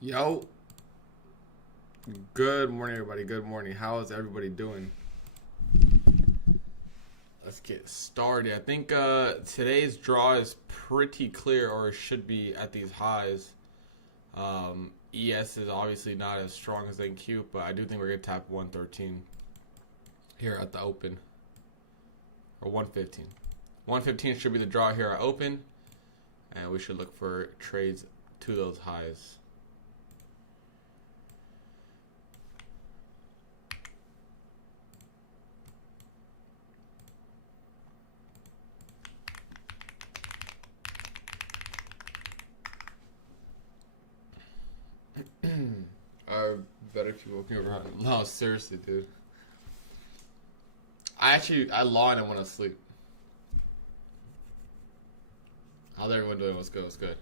Yo, good morning, everybody. Good morning. How is everybody doing? Let's get started. I think today's draw is pretty clear, or it should be at these highs. ES is obviously not as strong as NQ, but I do think we're going to tap 113 here at the open, or 115. 115 should be the draw here at open, and we should look for trades to those highs. I better keep walking around. No, seriously, dude. I lied and went to sleep. How's everyone doing? What's good? What's good?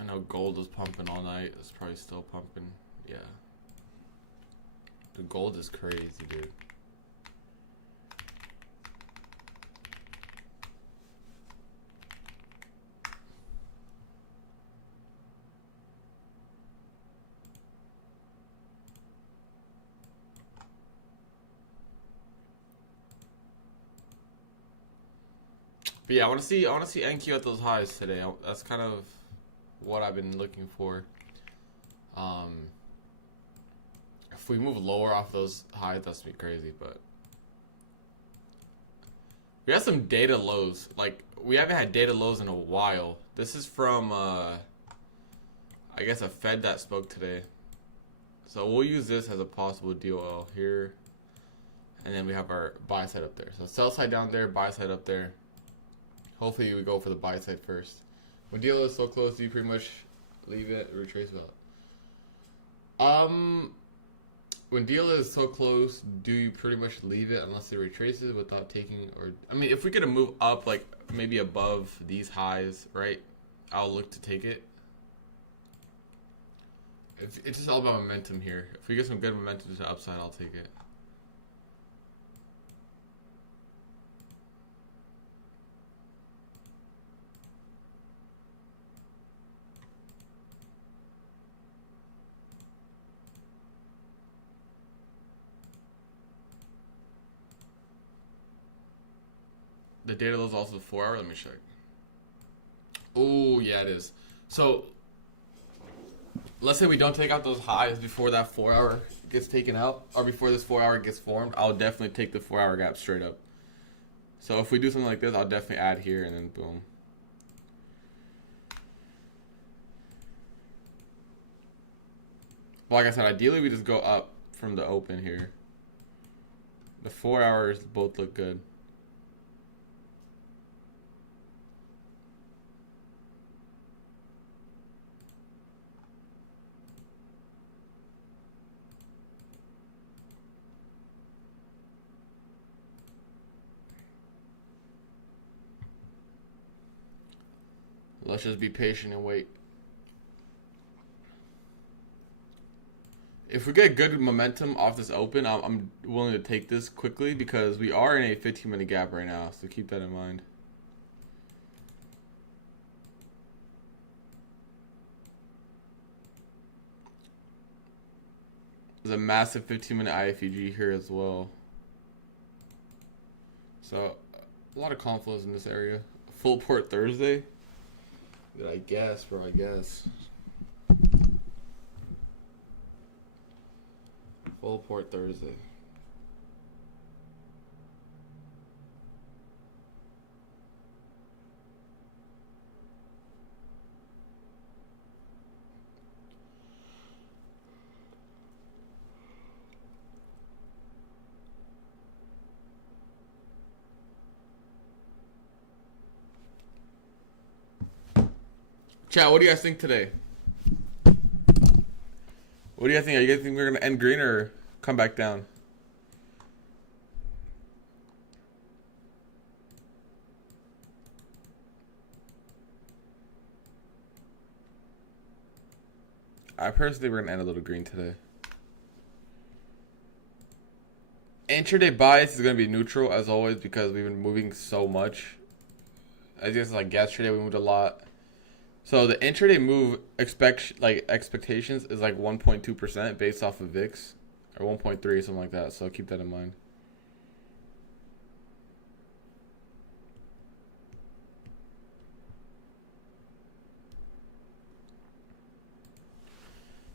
I know gold was pumping all night. It's probably still pumping. Yeah. The gold is crazy, dude. But yeah, I want to see NQ at those highs today. That's kind of what I've been looking for. If we move lower off those highs, that's gonna be crazy. But we have some data lows. Like, we haven't had data lows in a while. This is from I guess a Fed that spoke today. So we'll use this as a possible DOL here, and then we have our buy side up there. So sell side down there, buy side up there. Hopefully we go for the buy side first. When deal is so close, you pretty much leave it, retrace it. When deal is so close, do you pretty much leave it unless it retraces without taking, or I mean, if we could move up like maybe above these highs, right? I'll look to take it. It's just all about momentum here. If we get some good momentum to the upside, I'll take it. The data low is also 4 hour. Let me check. Oh yeah, it is. So let's say we don't take out those highs before that 4 hour gets taken out, or before this 4 hour gets formed. I'll definitely take the 4 hour gap straight up. So if we do something like this, I'll definitely add here and then boom. But like I said, ideally we just go up from the open here. The 4 hours both look good. Let's just be patient and wait. If we get good momentum off this open, I'm willing to take this quickly because we are in a 15-minute gap right now, so keep that in mind. There's a massive 15-minute IFEG here as well. So, a lot of confluence in this area. Full port Thursday? I guess, bro, I guess. Full port Thursday. Chat, what do you guys think today? What do you guys think? Are you guys think we're gonna end green or come back down? I personally we're gonna end a little green today. intraday bias is going to be neutral as always because we've been moving so much. I guess like yesterday we moved a lot. So the intraday move expectations is like 1.2% based off of VIX or 1.3 something like that. So keep that in mind.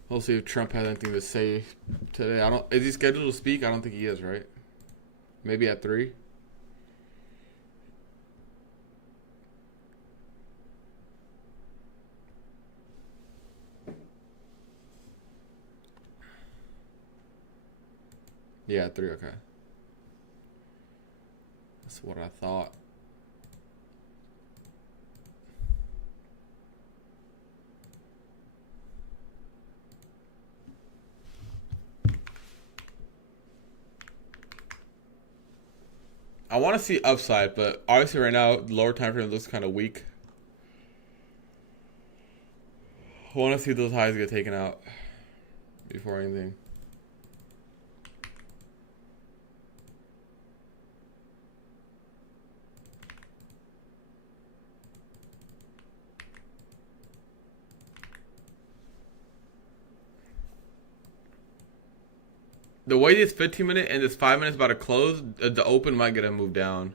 We'll see if Trump has anything to say today. Is he scheduled to speak? I don't think he is, right? Maybe at 3. Yeah, 3, okay. That's what I thought. I want to see upside, but obviously right now, the lower time frame looks kind of weak. I want to see those highs get taken out before anything. The way this 15-minute and this 5 minutes about to close, the open might get a move down.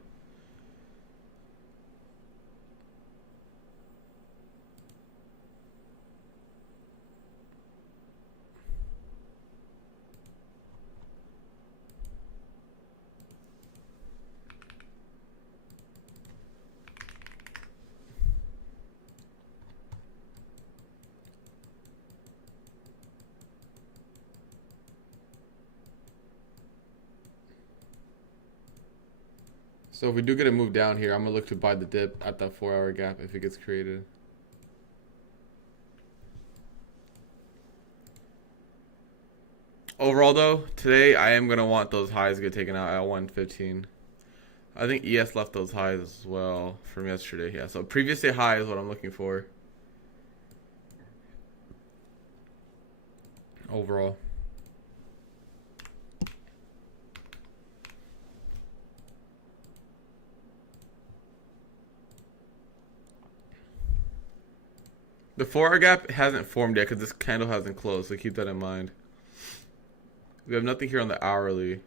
So if we do get a move down here, I'm going to look to buy the dip at that 4-hour gap if it gets created. Overall though, today I am going to want those highs to get taken out at 115. I think ES left those highs as well from yesterday. Yeah, so previous day high is what I'm looking for. Overall. The 4-hour gap hasn't formed yet because this candle hasn't closed, so keep that in mind. We have nothing here on the hourly.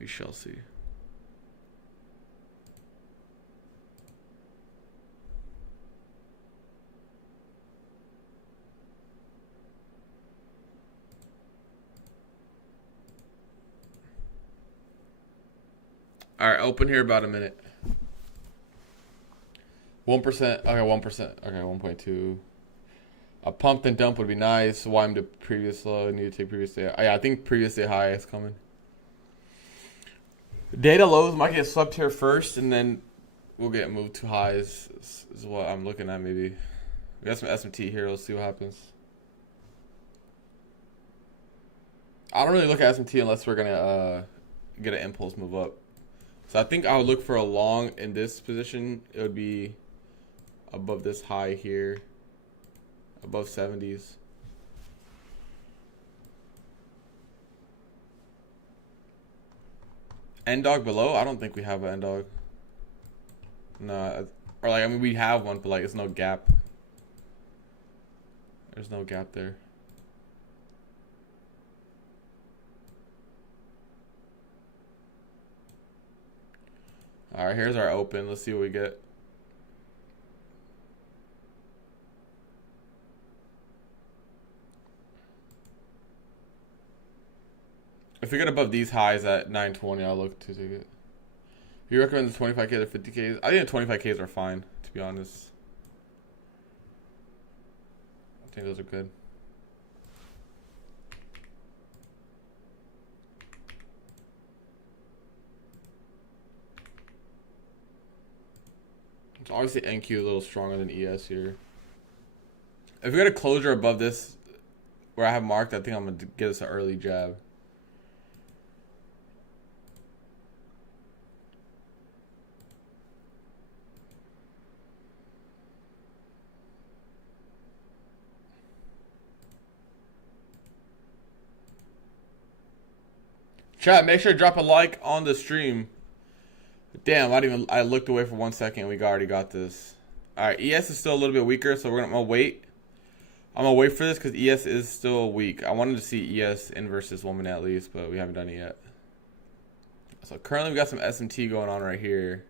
We shall see. All right, open here about a minute. 1%. Okay, 1%. Okay, 1.2. A pump and dump would be nice. Why the previous low? Need to take previous day. Yeah, I think previous day high is coming. Data lows might get swept here first, and then we'll get moved to highs. Is what I'm looking at. Maybe we got some SMT here. Let's see what happens. I don't really look at SMT unless we're gonna get an impulse move up. So I think I would look for a long in this position. It would be above this high here, above 70s. End dog below? I don't think we have an end dog. No, or like I mean we have one, but like it's no gap. There's no gap there. All right, here's our open. Let's see what we get. If we get above these highs at 920, I'll look to take it. You recommend the 25K or 50Ks? I think the 25Ks are fine, to be honest. I think those are good. It's obviously NQ a little stronger than ES here. If we get a closure above this, where I have marked, I think I'm going to get us an early jab. Chat, make sure to drop a like on the stream. Damn, I looked away for 1 second. We already got this. All right, ES is still a little bit weaker, so I'm gonna wait. I'm gonna wait for this because ES is still weak. I wanted to see ES inverse this 1 minute at least, but we haven't done it yet. So currently we got some SMT going on right here.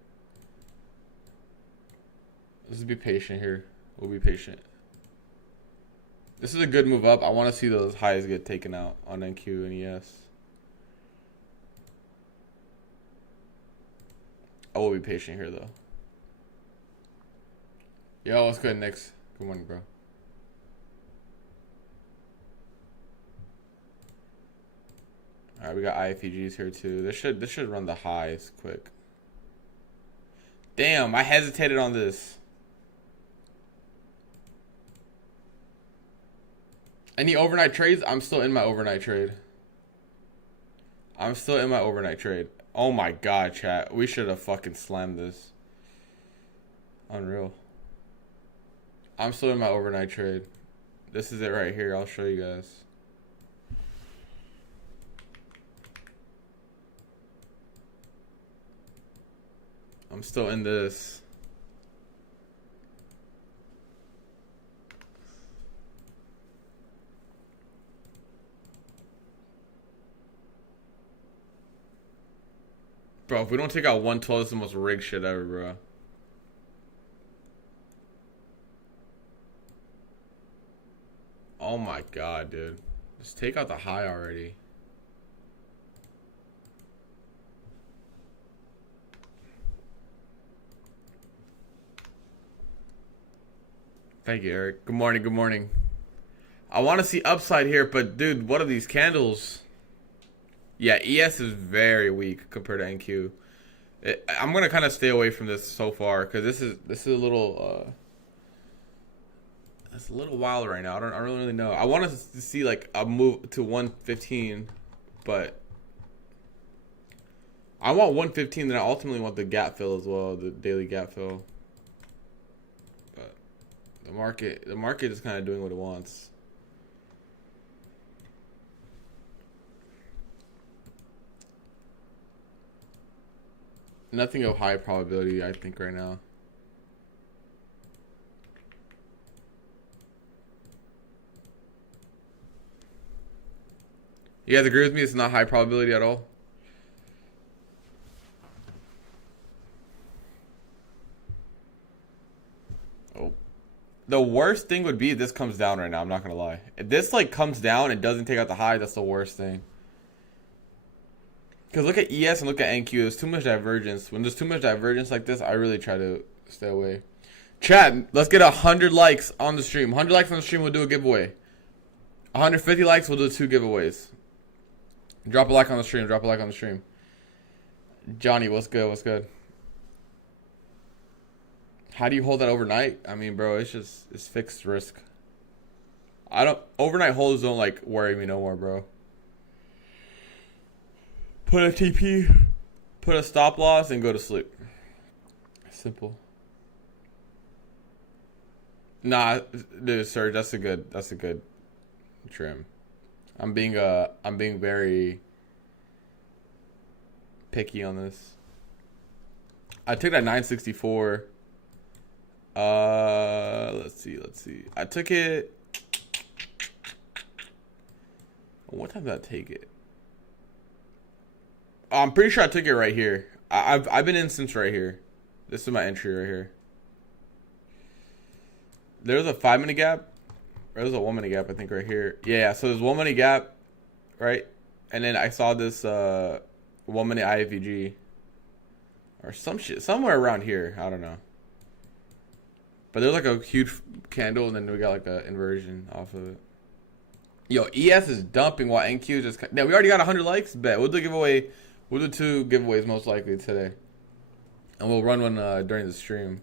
Let's be patient here. We'll be patient. This is a good move up. I want to see those highs get taken out on NQ and ES. I will be patient here though. Yo, what's good, Nix? Good morning, bro. All right, we got IFEGs here too. This should run the highs quick. Damn, I hesitated on this. Any overnight trades? I'm still in my overnight trade. I'm still in my overnight trade. Oh my god, chat. We should have fucking slammed this. Unreal. I'm still in my overnight trade. This is it right here. I'll show you guys. I'm still in this. Bro, if we don't take out 112, this is the most rigged shit ever, bro. Oh my god, dude. Just take out the high already. Thank you, Eric. Good morning, good morning. I want to see upside here, but dude, what are these candles? Yeah, ES is very weak compared to NQ. I'm gonna kind of stay away from this so far because this is a little it's a little wild right now. I don't really know. I want to see like a move to 115, but I want 115. Then I ultimately want the gap fill as well, the daily gap fill. But the market is kind of doing what it wants. Nothing of high probability, I think, right now. You guys agree with me? It's not high probability at all? Oh. The worst thing would be if this comes down right now. I'm not going to lie. If this, like, comes down and doesn't take out the high, that's the worst thing. Because look at ES and look at NQ. There's too much divergence. When there's too much divergence like this, I really try to stay away. Chat, let's get 100 likes on the stream. 100 likes on the stream, we'll do a giveaway. 150 likes, we'll do 2 giveaways. Drop a like on the stream. Drop a like on the stream. Johnny, what's good? What's good? How do you hold that overnight? I mean, bro, it's fixed risk. Overnight holds don't like worry me no more, bro. Put a TP, put a stop loss, and go to sleep. Simple. Nah, dude, sir, that's a good trim. I'm being very picky on this. I took that 964. Let's see. I took it. What time did I take it? I'm pretty sure I took it right here. I've been in since right here. This is my entry right here. There's a 5-minute gap. There's a 1-minute gap, I think, right here. Yeah, so there's 1-minute gap, right? And then I saw this 1-minute IFEG. Or some shit. Somewhere around here. I don't know. But there's like a huge candle, and then we got like an inversion off of it. Yo, ES is dumping while NQ just... Yeah, we already got 100 likes. Bet. We'll do giveaway... We'll do 2 giveaways most likely today. And we'll run one during the stream.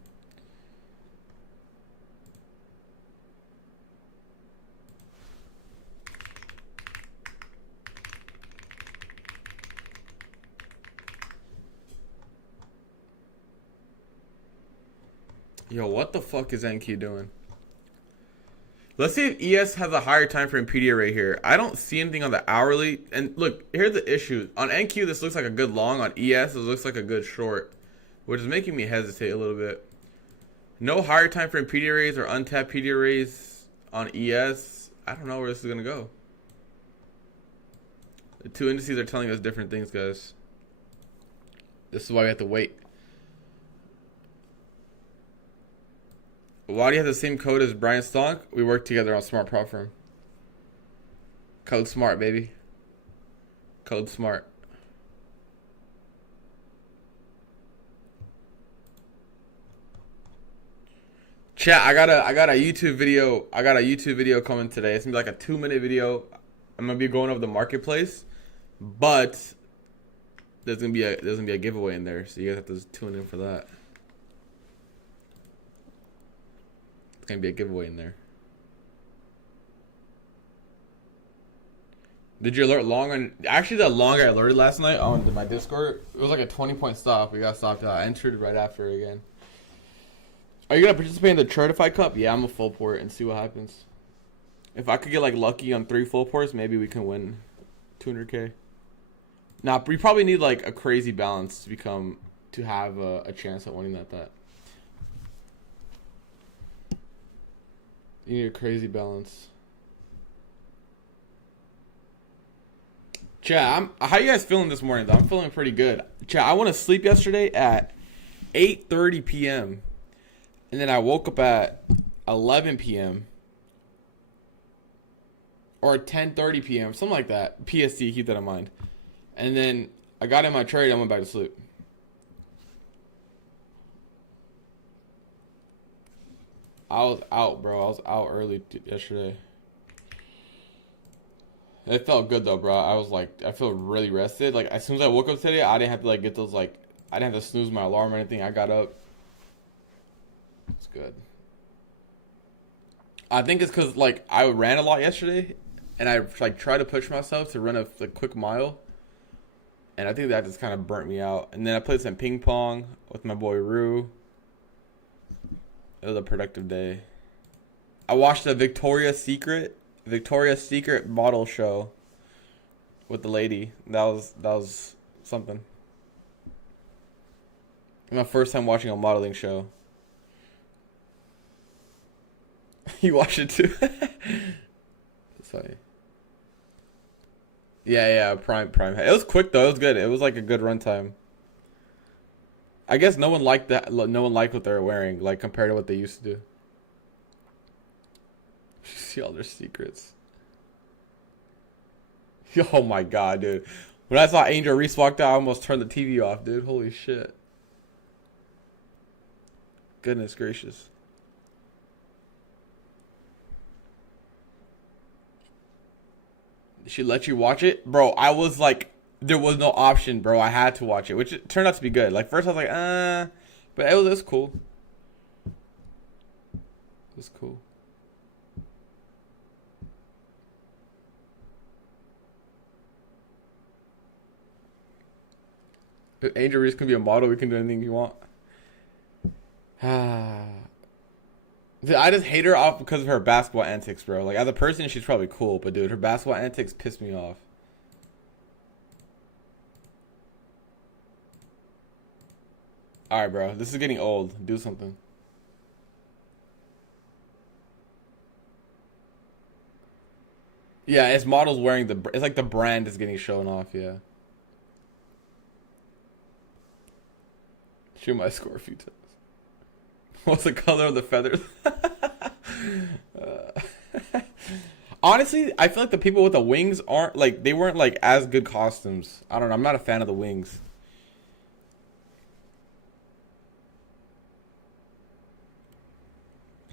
Yo, what the fuck is NQ doing? Let's see if ES has a higher time frame PDA right here. I don't see anything on the hourly. And look, here's the issue. On NQ, this looks like a good long. On ES, it looks like a good short, which is making me hesitate a little bit. No higher time frame PDA rays or untapped PDA rays on ES. I don't know where this is going to go. The two indices are telling us different things, guys. This is why we have to wait. Why do you have the same code as Brian Stonk? We work together on Smart Prop Firm. Code Smart, baby. Code Smart. Chat, I got a YouTube video. I got a YouTube video coming today. It's gonna be like a 2-minute video. I'm gonna be going over the marketplace, but there's gonna be a giveaway in there, so you guys have to tune in for that. It's gonna be a giveaway in there. Did you alert long on? Actually, the long I alerted last night on my Discord, it was like a 20-point stop. We got stopped out. I entered right after again. Are you gonna participate in the Certified Cup? Yeah, I'm a full port and see what happens. If I could get like lucky on 3 full ports, maybe we can win 200K. Nah, we probably need like a crazy balance to have a chance at winning that. You need a crazy balance. Chat, how you guys feeling this morning, though? I'm feeling pretty good. Chat, I went to sleep yesterday at 8:30 p.m. And then I woke up at 11 p.m. Or 10:30 p.m. Something like that. PST, keep that in mind. And then I got in my trade and I went back to sleep. I was out, bro. I was out early yesterday. It felt good though, bro. I feel really rested. Like as soon as I woke up today, I didn't have to like get those like, I didn't have to snooze my alarm or anything. I got up. It's good. I think it's because like I ran a lot yesterday, and I like tried to push myself to run a quick mile, and I think that just kind of burnt me out. And then I played some ping pong with my boy Rue. It was a productive day. I watched the Victoria's Secret model show with the lady. That was something. My first time watching a modeling show. You watched it too? That's funny. Yeah, prime. It was quick though. It was good. It was like a good runtime. I guess no one liked that. No one liked what they were wearing, like compared to what they used to do. You see all their secrets. Oh my god, dude! When I saw Angel Reese walked out, I almost turned the TV off, dude. Holy shit! Goodness gracious! Did she let you watch it, bro? I was like, there was no option, bro. I had to watch it, which it turned out to be good. Like first, I was like, but it was cool. It was cool. If Angel Reese can be a model, we can do anything you want. I just hate her off because of her basketball antics, bro. Like, as a person, she's probably cool. But, dude, her basketball antics piss me off. Alright, bro. This is getting old. Do something. Yeah, it's models wearing the... It's like the brand is getting shown off, yeah. Shoot my score a few times. What's the color of the feathers? Honestly, I feel like the people with the wings aren't like, they weren't like as good costumes. I don't know. I'm not a fan of the wings.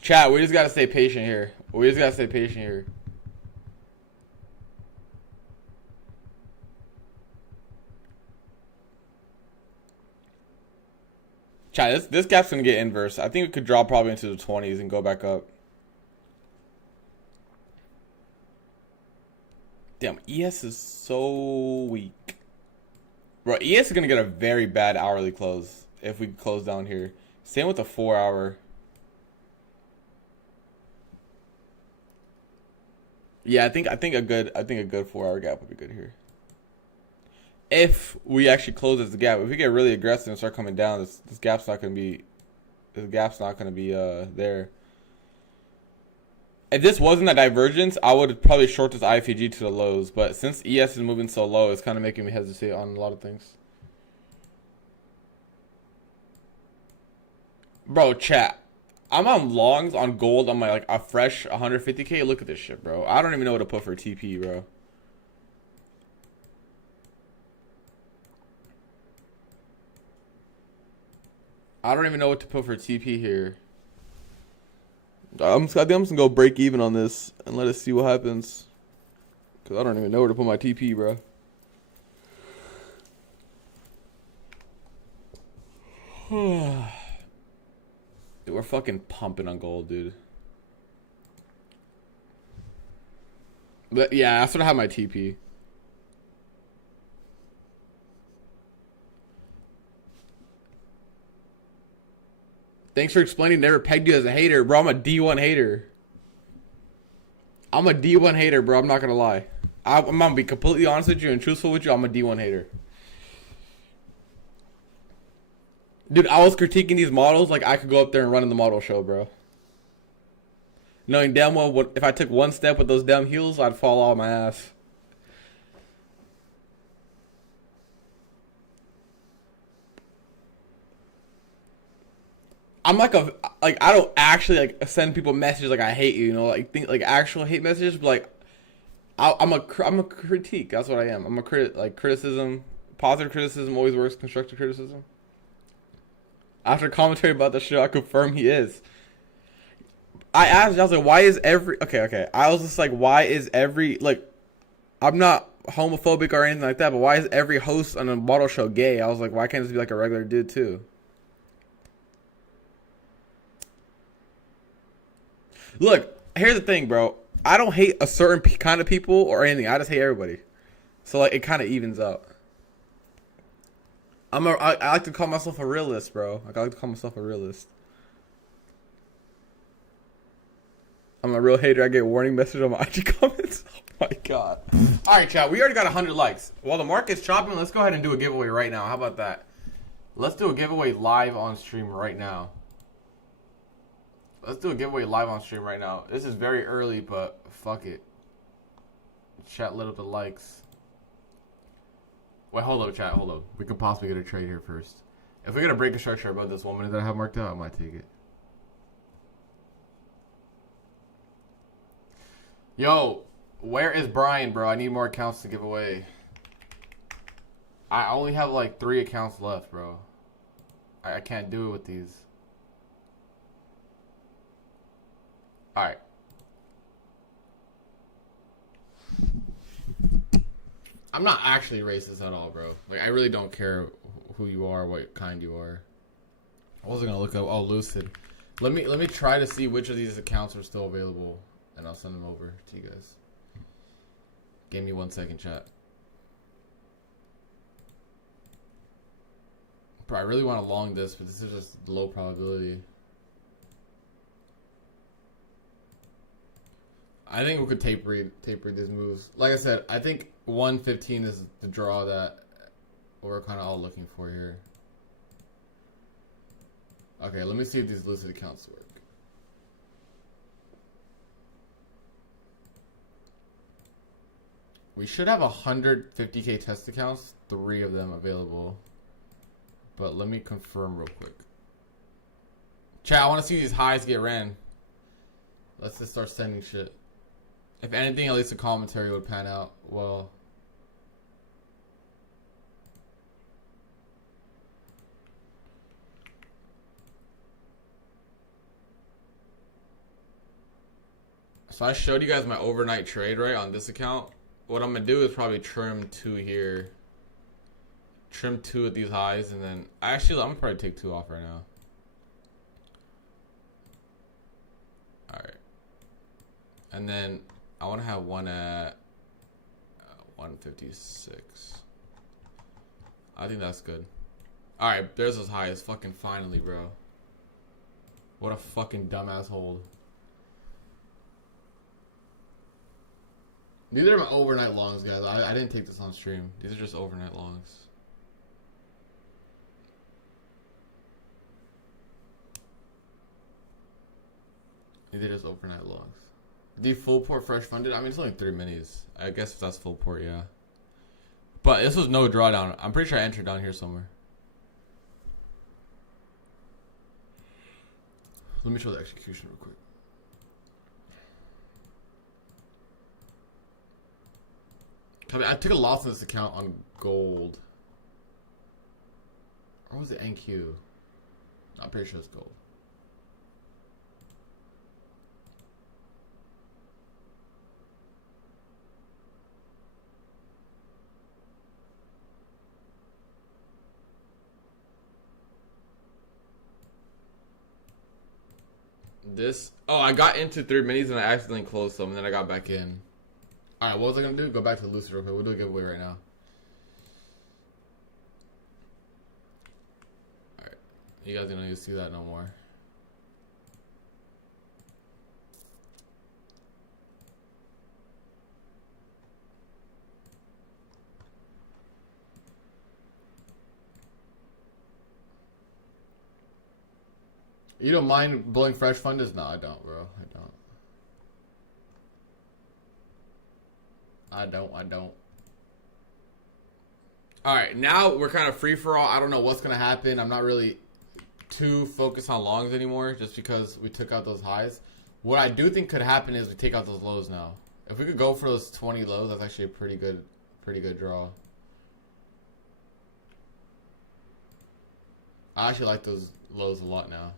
Chat, we just gotta stay patient here. Chat, this gap's gonna get inverse. I think we could drop probably into the 20s and go back up. Damn, ES is so weak. Bro, ES is gonna get a very bad hourly close if we close down here. Same with the 4 hour. Yeah, I think a good 4 hour gap would be good here. If we actually close this gap, if we get really aggressive and start coming down, this gap's not gonna be there. If this wasn't a divergence, I would probably short this IFG to the lows. But since ES is moving so low, it's kind of making me hesitate on a lot of things. Bro, chat. I'm on longs on gold on my like a fresh 150k. Look at this shit, bro. I don't even know what to put for TP, bro. I don't even know what to put for TP here. I think I'm just gonna go break even on this and let us see what happens. Cause I don't even know where to put my TP, bro. Dude, we're fucking pumping on gold, dude. But yeah, I sort of have my TP. Thanks for explaining. Never pegged you as a hater, bro. I'm a D1 hater. I'm a D1 hater, bro. I'm not gonna lie. I'm gonna be completely honest with you and truthful with you. I'm a D1 hater. Dude, I was critiquing these models like I could go up there and run in the model show, bro. Knowing damn well if I took one step with those damn heels, I'd fall on my ass. I'm like I don't actually like send people messages like I hate you, you know, like think like actual hate messages, but like I'm a critique. That's what I am. I'm a criticism. Positive criticism always works. Constructive criticism. After commentary about the show, I confirm he is. I was like, why is every okay? I was just like, why is every like, I'm not homophobic or anything like that, but why is every host on a model show gay? I was like, why can't this be like a regular dude too? Look, here's the thing, bro. I don't hate a certain kind of people or anything. I just hate everybody. So like, it kind of evens out. I like to call myself a realist, bro. I like to call myself a realist. I'm a real hater. I get warning messages on my IG comments. Oh my god. All right, chat. We already got 100 likes. While the market's chopping, let's go ahead and do a giveaway right now. How about that? Let's do a giveaway live on stream right now. Let's do a giveaway live on stream right now. This is very early, but fuck it. Chat lit up the likes. Wait, hold up, chat. Hold up. We could possibly get a trade here first. If we get a break of structure about this 1 minute that I have marked out, I might take it. Yo, where is Brian, bro? I need more accounts to give away. I only have like 3 accounts left, bro. I can't do it with these. Alright. I'm not actually racist at all, bro. Like, I really don't care who you are, what kind you are. I wasn't gonna look up. Oh, Lucid. Let me try to see which of these accounts are still available, and I'll send them over to you guys. Give me 1 second, chat. Bro, I really want to long this, but this is just low probability. I think we could taper these moves. Like I said, I think 115 is the draw that we're kind of all looking for here. Okay, let me see if these Lucid accounts work. We should have 150k test accounts, 3 of them available. But let me confirm real quick. Chat, I want to see these highs get ran. Let's just start sending shit. If anything, at least a commentary would pan out well. So I showed you guys my overnight trade, right, on this account. What I'm going to do is probably trim 2 here. Trim 2 at these highs, and then... Actually, I'm going to probably take 2 off right now. Alright. And then... I want to have one at 156. I think that's good. Alright, there's those highs. Fucking finally, bro. What a fucking dumbass hold. These are my overnight longs, guys. I didn't take this on stream. These are just overnight longs. These are just overnight longs. The full port fresh funded? I mean, it's only 3 minis. I guess if that's full port, yeah. But this was no drawdown. I'm pretty sure I entered down here somewhere. Let me show the execution real quick. I took a loss on this account on gold. Or was it NQ? I'm pretty sure it's gold. This, oh, I got into 3 minis and I accidentally closed some and then I got back in. Alright, what was I gonna do? Go back to the Lucid real quick. We'll do a giveaway right now. Alright. You guys don't need to see that no more. You don't mind blowing fresh funders? No, I don't, bro. I don't. Alright, now we're kind of free for all. I don't know what's going to happen. I'm not really too focused on longs anymore just because we took out those highs. What I do think could happen is we take out those lows now. If we could go for those 20 lows, that's actually a pretty good draw. I actually like those lows a lot now.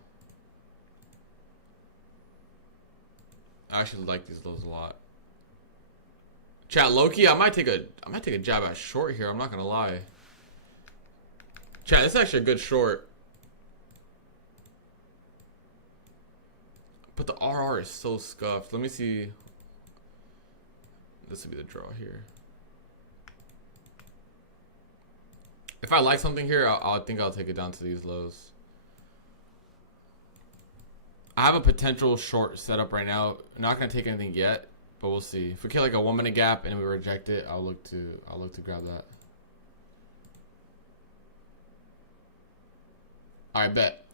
I actually like these lows a lot. Chat, Loki, I might take a jab at short here. I'm not gonna lie. Chat, this is actually a good short. But the RR is so scuffed. Let me see. This would be the draw here. If I like something here, I think I'll take it down to these lows. I have a potential short setup right now. I'm not gonna take anything yet, but we'll see. If we get like a 1 minute gap and we reject it, I'll look to grab that. All right, bet.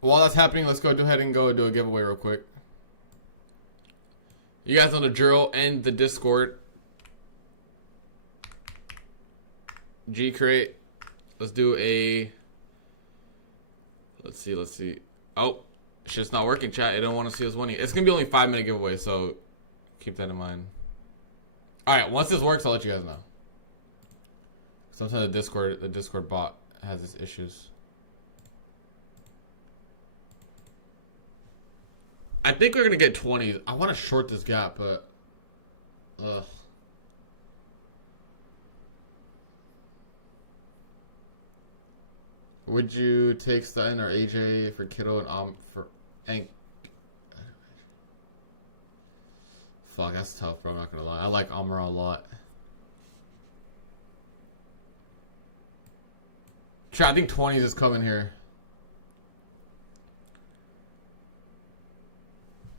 While that's happening, let's go ahead and go do a giveaway real quick. You guys know the drill and the Discord. G crate. Let's do a. Let's see. Oh, shit's not working, chat. They don't want to see us winning. It's gonna be only 5 minute giveaway, so keep that in mind. All right, once this works, I'll let you guys know. Sometimes the Discord bot has its issues. I think we're gonna get 20. I want to short this gap, but ugh. Would you take Stein or AJ for Kittle and for Ank? Fuck, that's tough, bro. I'm not gonna lie. I like Amara a lot. Chat, I think 20s is coming here.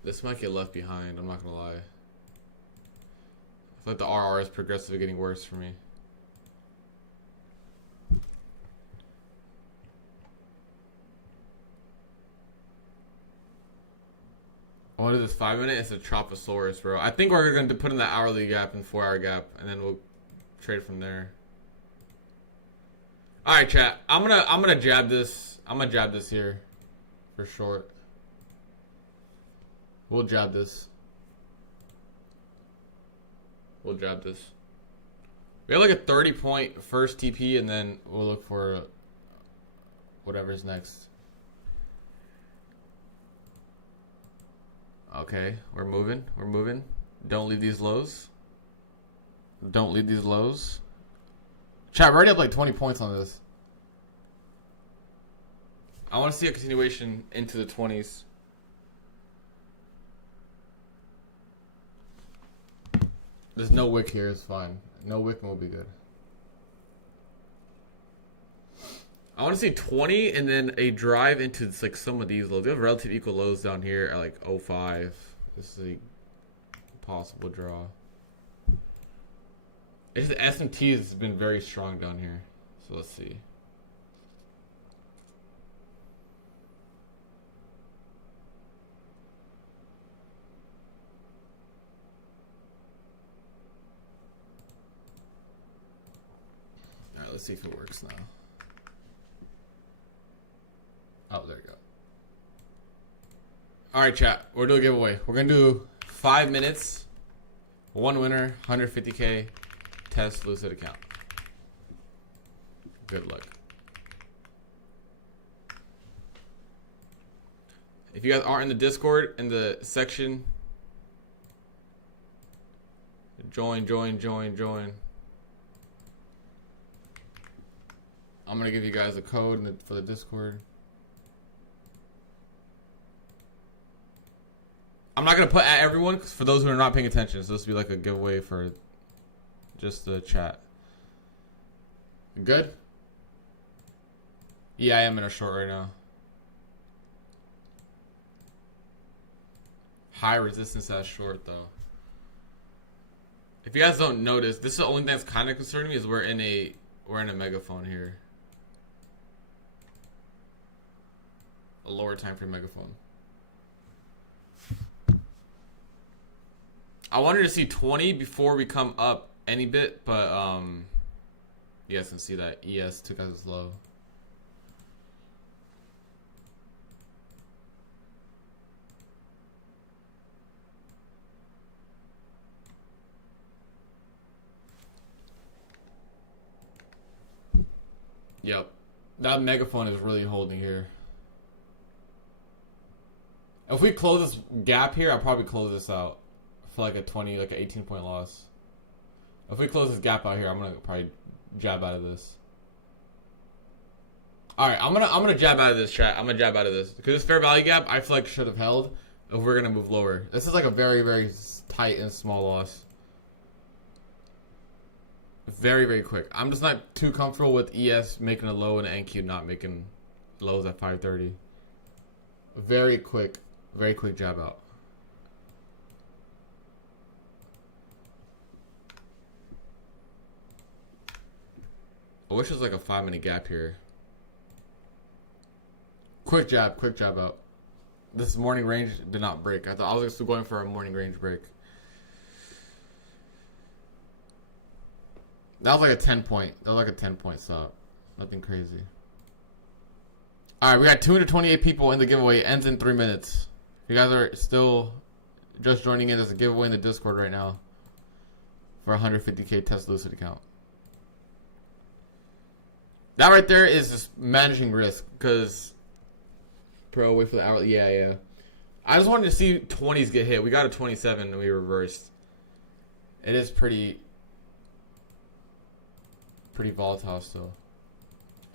This might get left behind. I'm not gonna lie. I feel like the RR is progressively getting worse for me. What is this, 5 minute? It's a Troposaurus, bro. I think we're going to put in the hourly gap and 4 hour gap, and then we'll trade from there. All right, chat. I'm gonna jab this. I'm gonna jab this here for short. We'll jab this. We have like a 30-point first TP, and then we'll look for whatever's next. Okay, we're moving. Don't leave these lows. Chat, we're already up like 20 points on this. I want to see a continuation into the 20s. There's no wick here, it's fine. No wick and we'll be good. I want to see 20 and then a drive into like some of these lows. We have relative equal lows down here at like 05. This is a possible draw. It's the S&T has been very strong down here. So let's see. All right, let's see if it works now. Oh, there you go. All right, chat. We're doing a giveaway. We're gonna do 5 minutes, one winner, 150K, test Lucid account. Good luck. If you guys aren't in the Discord, in the section, join. I'm gonna give you guys a code for the Discord. I'm not gonna put at everyone for those who are not paying attention. So this will be like a giveaway for just the chat. Good? Yeah, I am in a short right now. High resistance as short though. If you guys don't notice, this is the only thing that's kind of concerning me is we're in a megaphone here. A lower time frame megaphone. I wanted to see 20 before we come up any bit, but you guys can see that ES took us as low. Yep. That megaphone is really holding here. If we close this gap here, I'll probably close this out for like a 20, like an 18-point loss. If we close this gap out here, I'm gonna probably jab out of this. All right, I'm gonna jab out of this, chat. I'm gonna jab out of this because this fair value gap I feel like should have held if we're gonna move lower. This is like a very, very tight and small loss. Very, very quick. I'm just not too comfortable with ES making a low and NQ not making lows at 530. Very quick jab out. I wish it was like a 5-minute gap here. Quick jab out. This morning range did not break. I thought I was just going for a morning range break. That was like a 10-point. That was like a 10-point stop. Nothing crazy. All right, we got 228 people in the giveaway. Ends in 3 minutes. If you guys are still just joining in, there's a giveaway in the Discord right now for a 150K test Lucid account. That right there is just managing risk because pro wait for the hour. Yeah. I just wanted to see 20s get hit. We got a 27 and we reversed. It is pretty volatile still.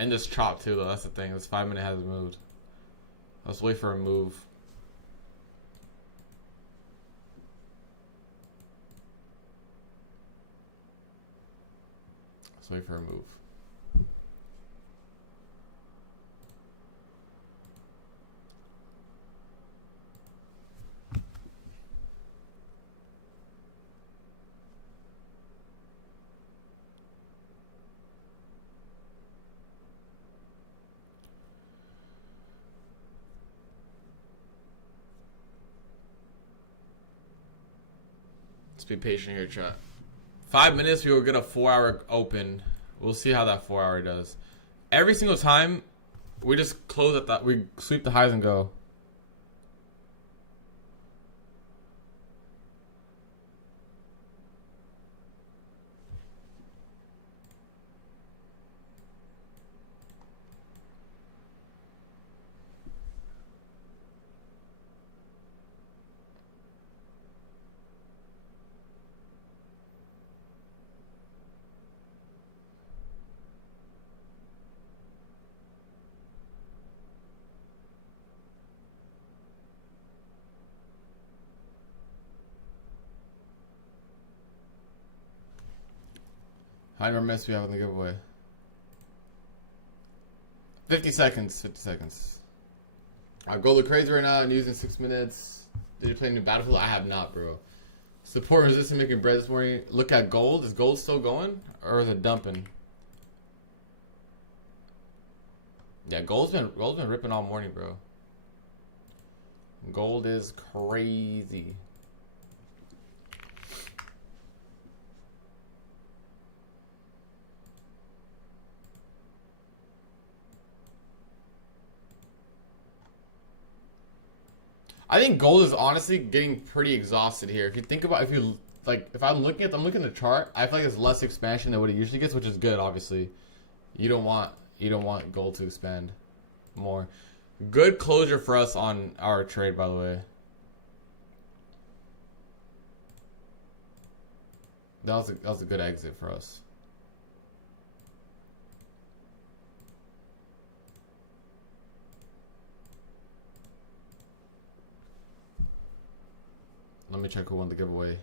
And this chop too though, that's the thing. This 5-minute hasn't moved. Let's wait for a move. Let's wait for a move. Be patient here, chat. 5 minutes, we will get a 4-hour open. We'll see how that 4-hour does. Every single time, we just close at that. We sweep the highs and go. How many more minutes do we have in the giveaway? 50 seconds. 50 seconds. I'll go look crazy right now. I'm using 6 minutes. Did you play new Battlefield? I have not, bro. Support resistance making bread this morning. Look at gold. Is gold still going or is it dumping? Yeah, gold's been ripping all morning, bro. Gold is crazy. I think gold is honestly getting pretty exhausted here. If you think about, if I'm looking at the chart, I feel like it's less expansion than what it usually gets, which is good. Obviously, you don't want gold to expand more. Good closure for us on our trade, by the way. That was a good exit for us. Let me check who won the giveaway.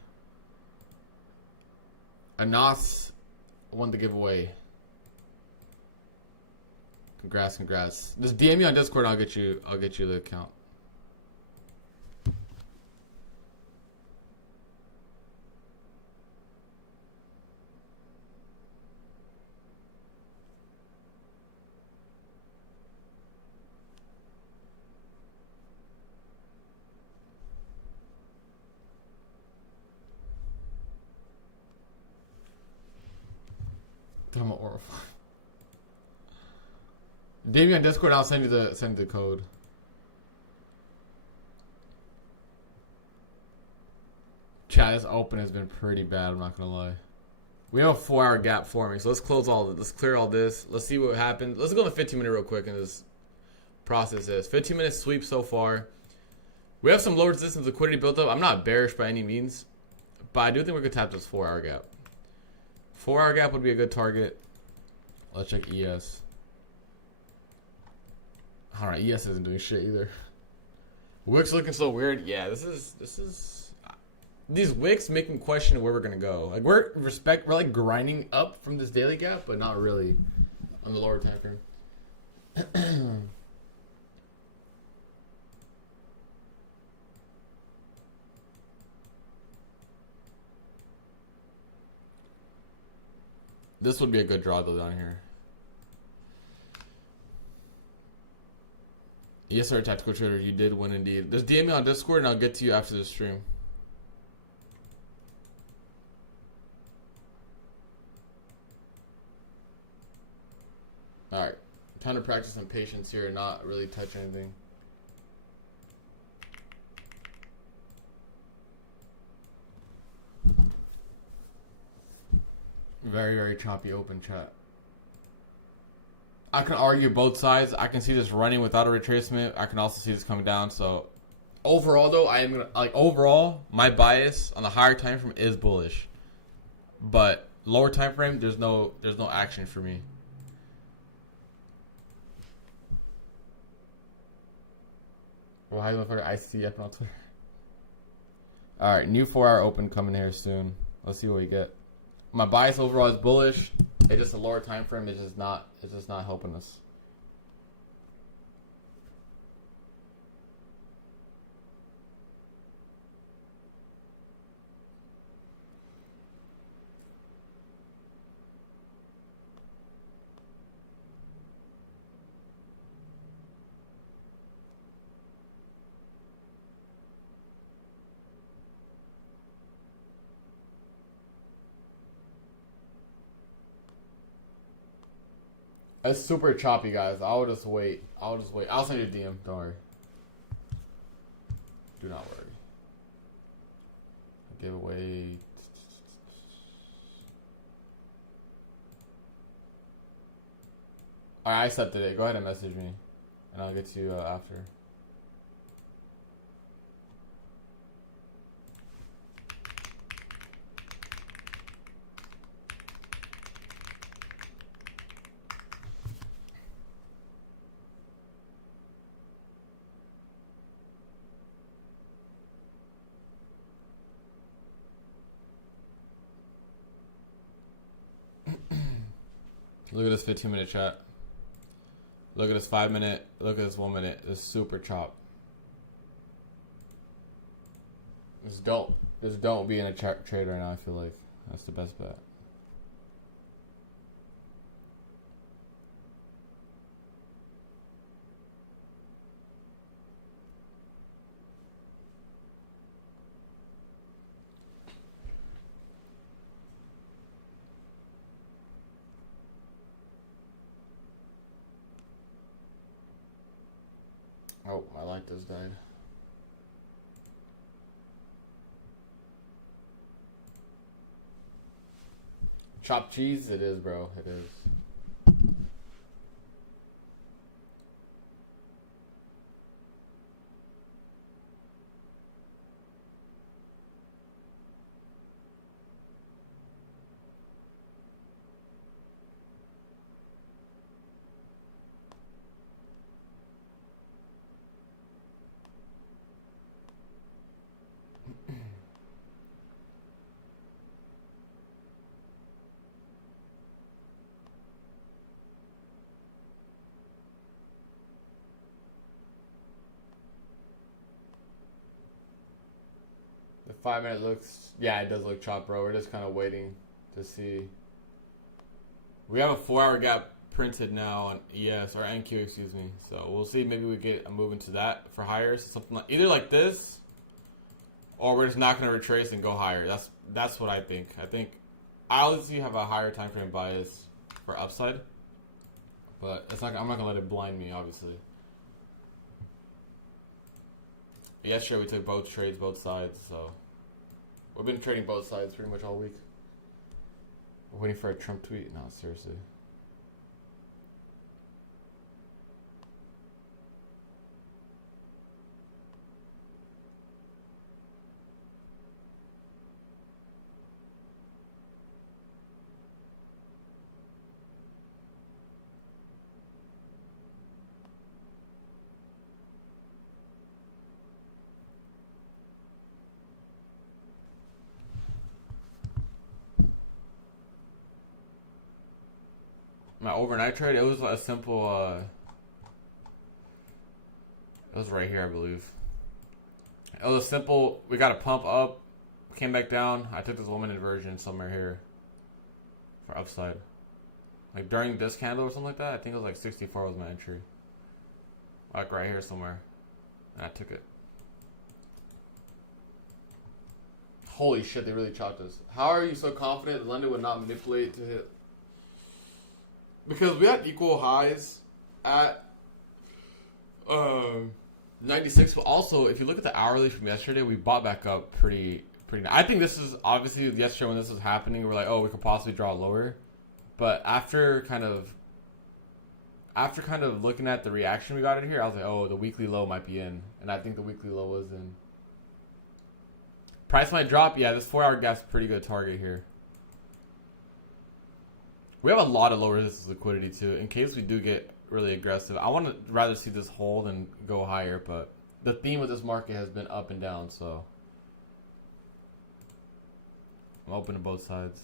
Anas won the giveaway. Congrats. Just DM me on Discord and I'll get you the account. I'm an oral. DM me on Discord and I'll send you the code. Chat, this open has been pretty bad, I'm not gonna lie. We have a 4-hour gap forming, so let's clear all this. Let's see what happens. Let's go on the 15-minute real quick and just process this. 15-minute sweep so far. We have some low resistance liquidity built up. I'm not bearish by any means, but I do think we could tap this 4-hour gap. 4-hour gap would be a good target. Let's check ES. Alright, ES isn't doing shit either. Wicks looking so weird. Yeah, this is these wicks make me question where we're gonna go. Like we're like grinding up from this daily gap, but not really on the lower time frame. This would be a good draw though down here. Yes, sir, tactical trader. You did win indeed. Just DM me on Discord and I'll get to you after the stream. Alright. Time to practice some patience here and not really touch anything. Very, very choppy open chat. I can argue both sides. I can see this running without a retracement. I can also see this coming down. So overall though, I am gonna overall my bias on the higher time frame is bullish. But lower time frame, there's no action for me. Well, how you look for ICT up on Twitter? Alright, new 4-hour open coming here soon. Let's see what we get. My bias overall is bullish. It's just a lower time frame. It's just not helping us. It's super choppy, guys. I'll just wait. I'll send you a DM. Don't worry. Do not worry. Giveaway. Alright, I accepted it. Go ahead and message me. And I'll get to you after. Look at this 15-minute chat. Look at this 5-minute. Look at this 1 minute. It's super chop. It's dope. Just don't be in a trade right now. I feel like that's the best bet. Oh, my light just died. Chopped cheese? It is, bro. It is. The 5 minute looks, yeah, it does look chopped, bro. We're just kind of waiting to see. We have a 4 hour gap printed now on ES or NQ, excuse me. So we'll see. Maybe we get a move into that for higher, so something like either like this, or we're just not going to retrace and go higher. That's what I think. I think I obviously have a higher time frame bias for upside, but it's not. I'm not going to let it blind me, obviously. Yesterday we took both trades, both sides, so we've been trading both sides pretty much all week. We're waiting for a Trump tweet? No, seriously. My overnight trade, it was a simple, it was right here, I believe. It was a simple, we got a pump up, came back down. I took this woman inversion somewhere here for upside. Like during this candle or something like that, I think it was like 64 was my entry. Like right here somewhere. And I took it. Holy shit, they really chopped us. How are you so confident that London would not manipulate to hit? Because we had equal highs at 96. But also, if you look at the hourly from yesterday, we bought back up pretty. I think this is obviously yesterday when this was happening. We're like, oh, we could possibly draw lower. But after kind of looking at the reaction we got in here, I was like, oh, the weekly low might be in, and I think the weekly low was in. Price might drop. Yeah, this 4 hour gap's a pretty good target here. We have a lot of low resistance liquidity too, in case we do get really aggressive. I want to rather see this hold than go higher, but the theme of this market has been up and down, so I'm open to both sides.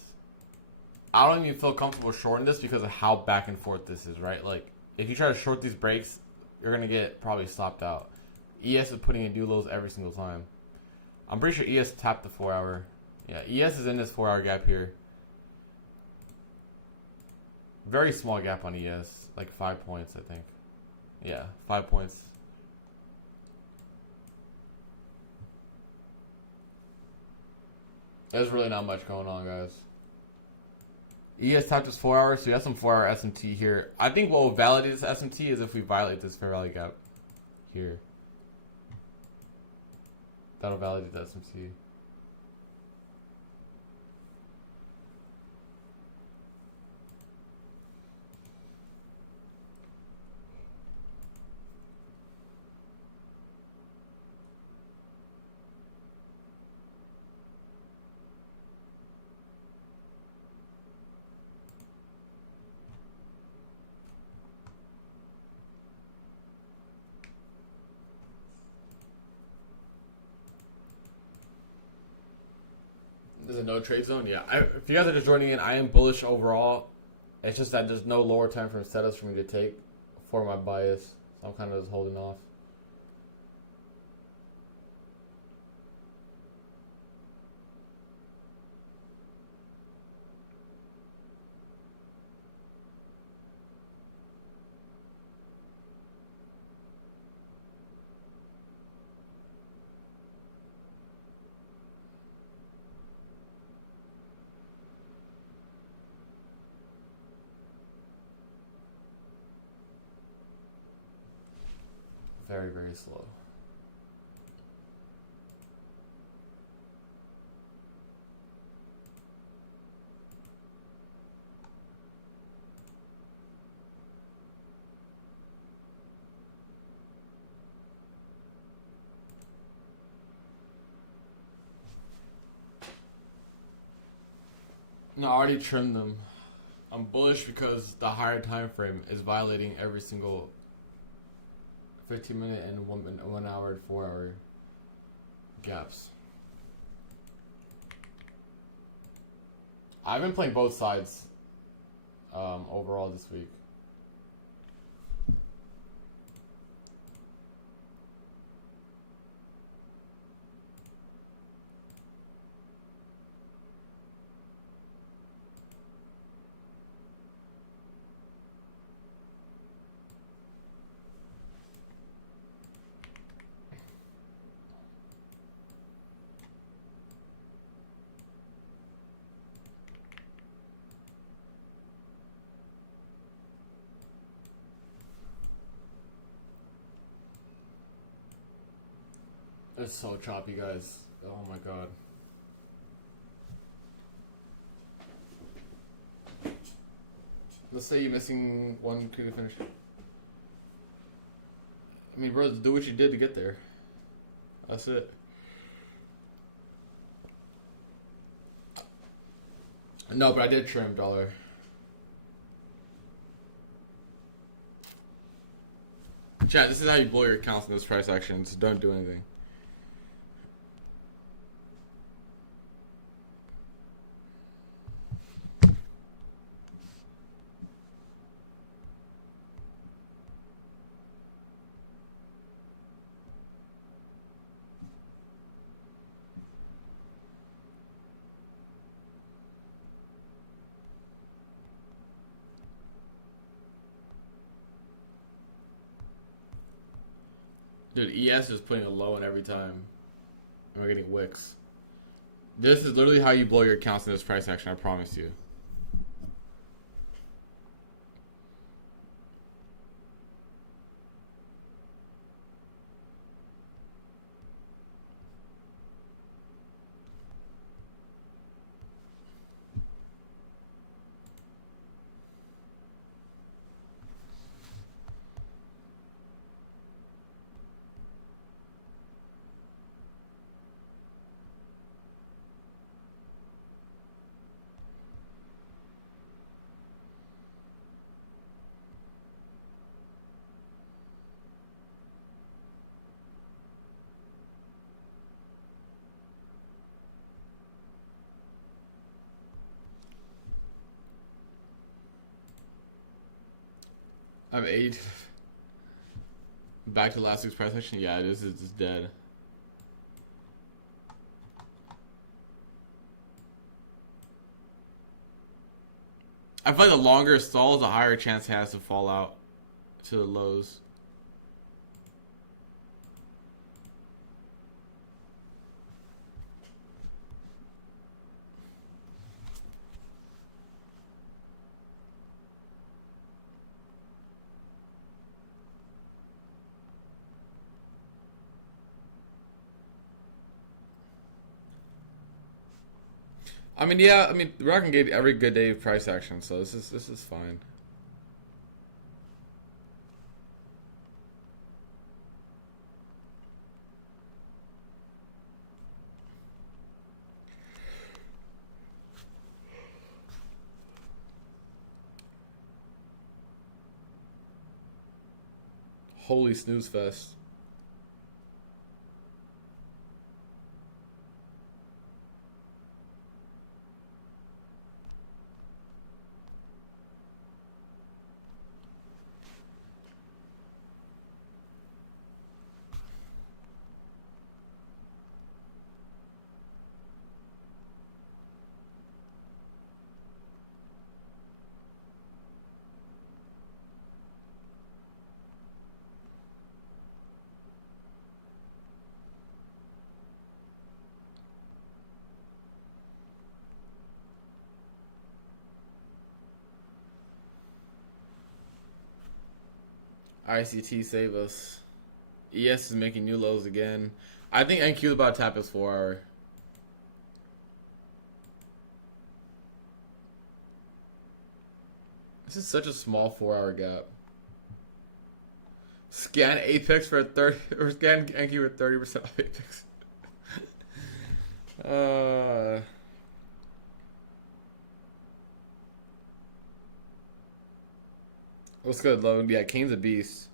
I don't even feel comfortable shorting this because of how back and forth this is, right? Like, if you try to short these breaks, you're going to get probably stopped out. ES is putting in new lows every single time. I'm pretty sure ES tapped the 4 hour. Yeah, ES is in this 4 hour gap here. Very small gap on ES, like 5 points, I think. Yeah, 5 points. There's really not much going on, guys. ES tapped this 4 hours, so we have some 4 hour SMT here. I think what will validate this SMT is if we violate this fair value gap here. That'll validate the SMT. There's a no trade zone? Yeah. If you guys are just joining in, I am bullish overall. It's just that there's no lower time frame setups for me to take for my bias. So I'm kind of just holding off. very, very slow. No, I already trimmed them. I'm bullish because the higher time frame is violating every single 15-minute and 1 hour and 4 hour gaps. I've been playing both sides overall this week. It's so choppy, guys. Oh my god. Let's say you're missing one quick finish. I mean, bro, do what you did to get there. That's it. No, but I did trim dollar. Chat, this is how you blow your accounts in those price actions. Don't do anything. Dude, ES is putting a low in every time. And we're getting wicks. This is literally how you blow your accounts in this price action, I promise you. I'm 8. Back to last week's price action? Yeah, it is. It's dead. I feel like the longer it stalls, the higher chance it has to fall out to the lows. I mean, yeah. I mean, we're not gonna get every good day of price action, so this is fine. Holy snooze fest. ICT save us. ES is making new lows again. I think NQ is about to tap his 4 hour. This is such a small 4 hour gap. Scan Apex for a 30 or scan NQ for 30% off Apex. What's good, Logan? Yeah, Kane's a beast.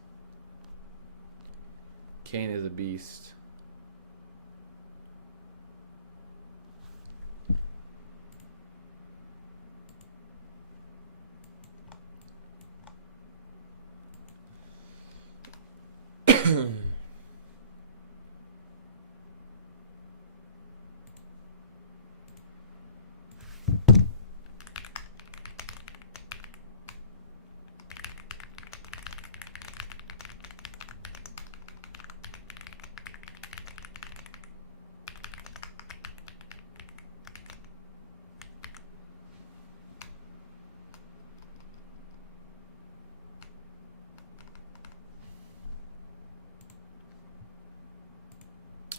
Kane is a beast.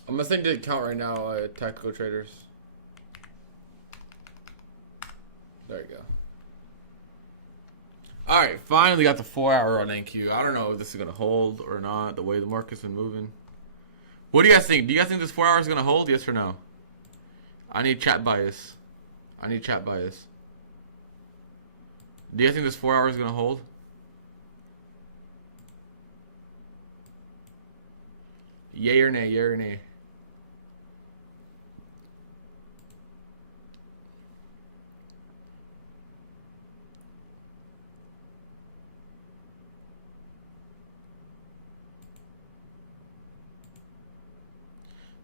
I'm gonna send you the account right now, tactical traders. There you go. Alright, finally got the 4 hour on NQ. I don't know if this is gonna hold or not, the way the market's been moving. What do you guys think? Do you guys think this 4 hour is gonna hold? Yes or no? I need chat bias. I need chat bias. Do you guys think this 4 hour is gonna hold? Yay or nay, yay or nay.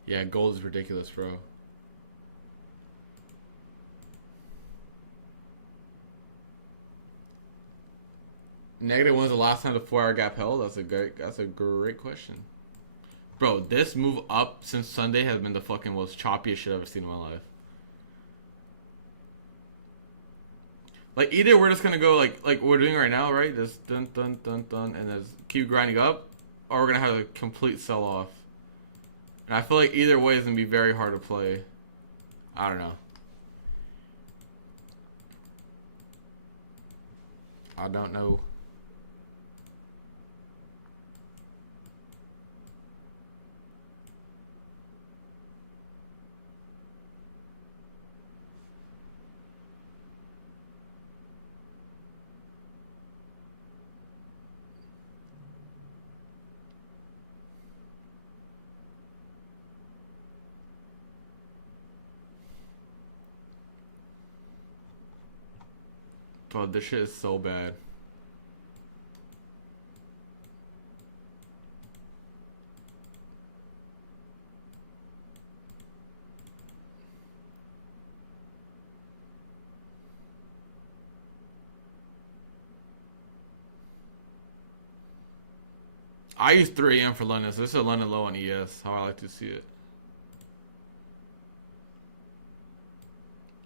Yeah, gold is ridiculous, bro. Negative when's the last time the 4 hour gap held? That's a great question. Bro, this move up since Sunday has been the fucking most choppiest shit I've ever seen in my life. Like, either we're just gonna go like we're doing right now, right? Just dun dun dun dun and just keep grinding up, or we're gonna have a complete sell off. And I feel like either way is gonna be very hard to play. I don't know. I don't know. Bro, this shit is so bad. I use 3 AM for London, so this is a London low on ES, how I like to see it.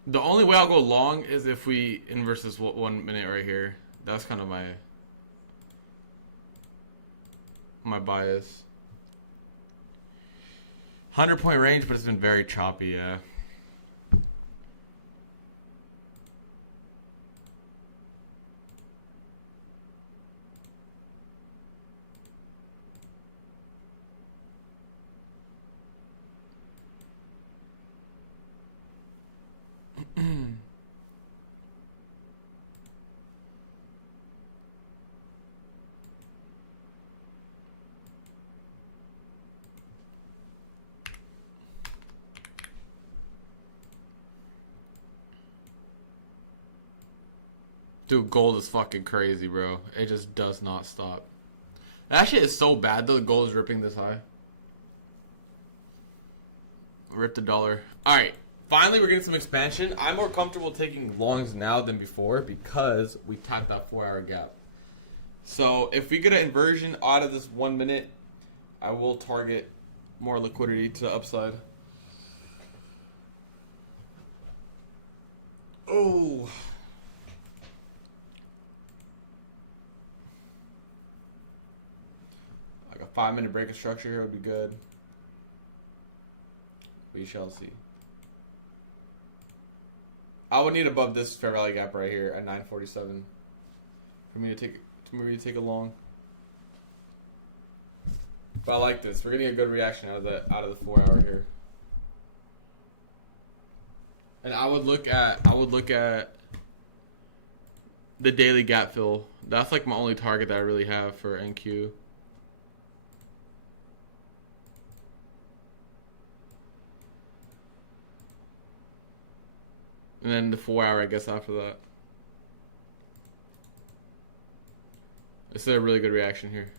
The only way I'll go long is if we inverse this 1 minute right here. That's kind of my bias. 100-point range, but it's been very choppy, yeah. Dude, gold is fucking crazy, bro. It just does not stop. That shit is so bad, though. The gold is ripping this high. Rip the dollar. Alright, finally we're getting some expansion. I'm more comfortable taking longs now than before because we tapped that 4 hour gap. So if we get an inversion out of this 1 minute, I will target more liquidity to the upside. Oh. 5-minute break of structure here would be good. We shall see. I would need above this fair value gap right here at 947 for me to take a long. But I like this. We're getting a good reaction out of the 4 hour here. And I would look at the daily gap fill. That's like my only target that I really have for NQ. And then the 4 hour, I guess, after that. This is a really good reaction here.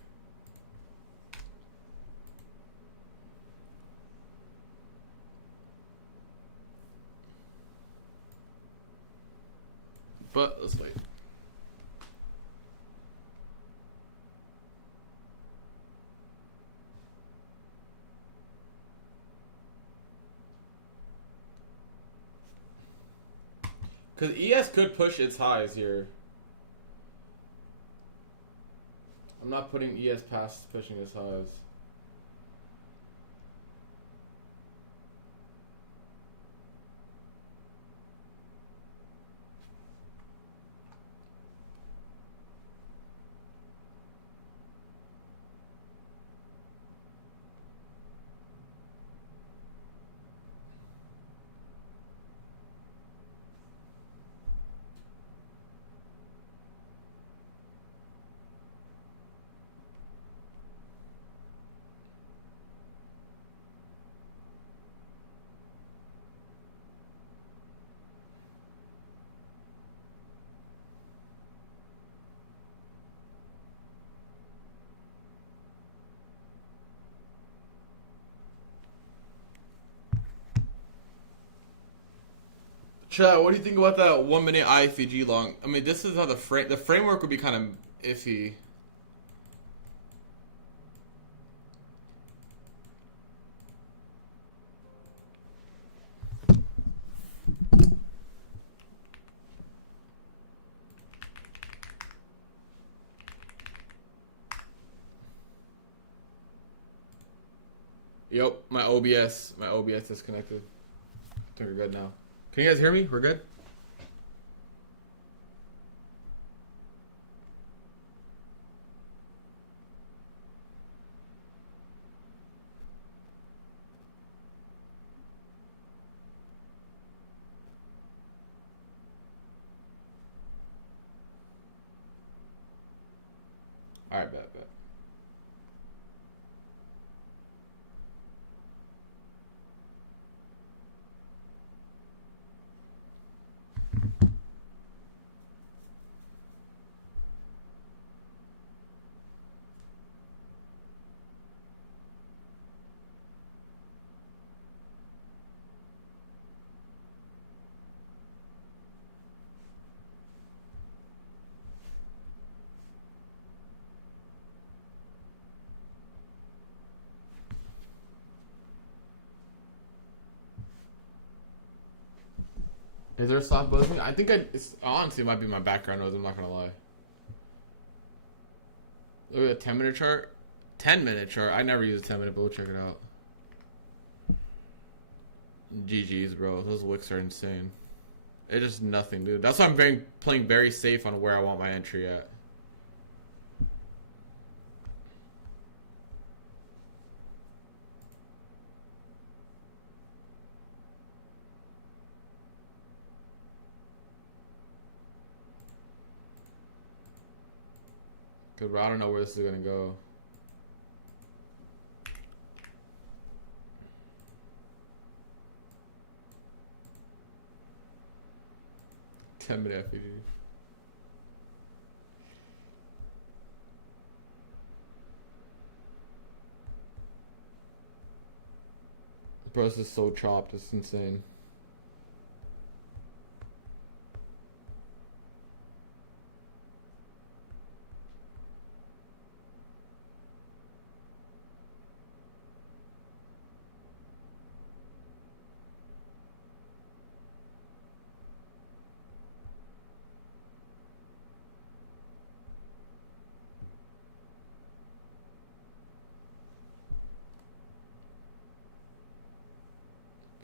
But let's wait. Because ES could push its highs here. I'm not putting ES past pushing its highs. Chat, what do you think about that 1 minute IFEG long? I mean, this is how the framework would be kind of iffy. Yep, my OBS disconnected. I think we're good now. Can you guys hear me? We're good? Alright, bet. Is there a soft buzzing? I think it's honestly it might be my background noise, I'm not gonna lie. Look at the 10-minute chart. 10-minute chart. I never use a 10-minute, but we'll check it out. GG's, bro. Those wicks are insane. It's just nothing, dude. That's why I'm playing very safe on where I want my entry at. Cause I don't know where this is gonna go. Ten-minute FPG. Bro, this is so chopped. It's insane.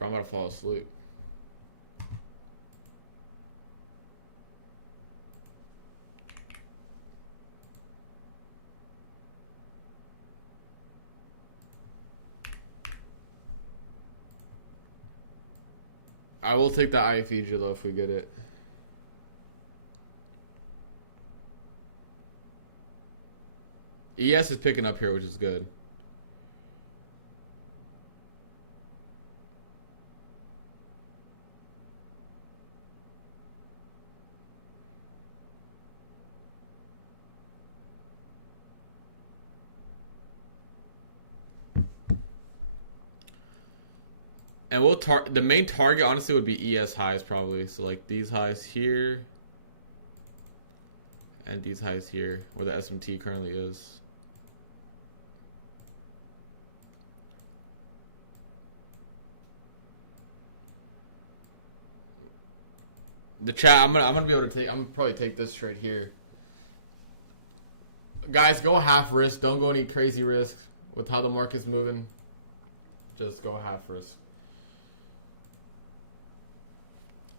Bro, I'm about to fall asleep. I will take the eye feature though if we get it. ES is picking up here, which is good. And we'll the main target honestly would be ES highs probably. So like these highs here and these highs here where the SMT currently is. The chat, I'm gonna be able to take. I'm gonna probably take this trade here. Guys, go half risk. Don't go any crazy risk with how the market's moving. Just go half risk.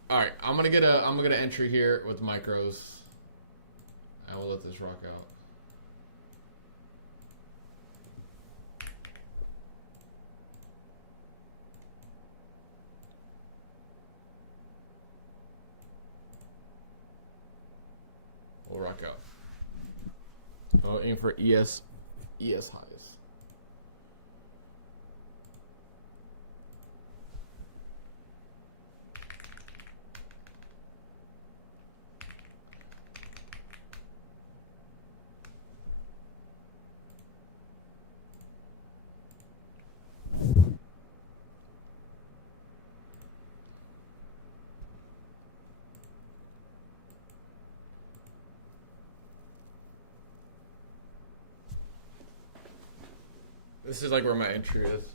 All right, I'm gonna get an entry here with micros, and we'll let this rock out. We'll rock out. I'll aim for ES highs. This is like where my entry is.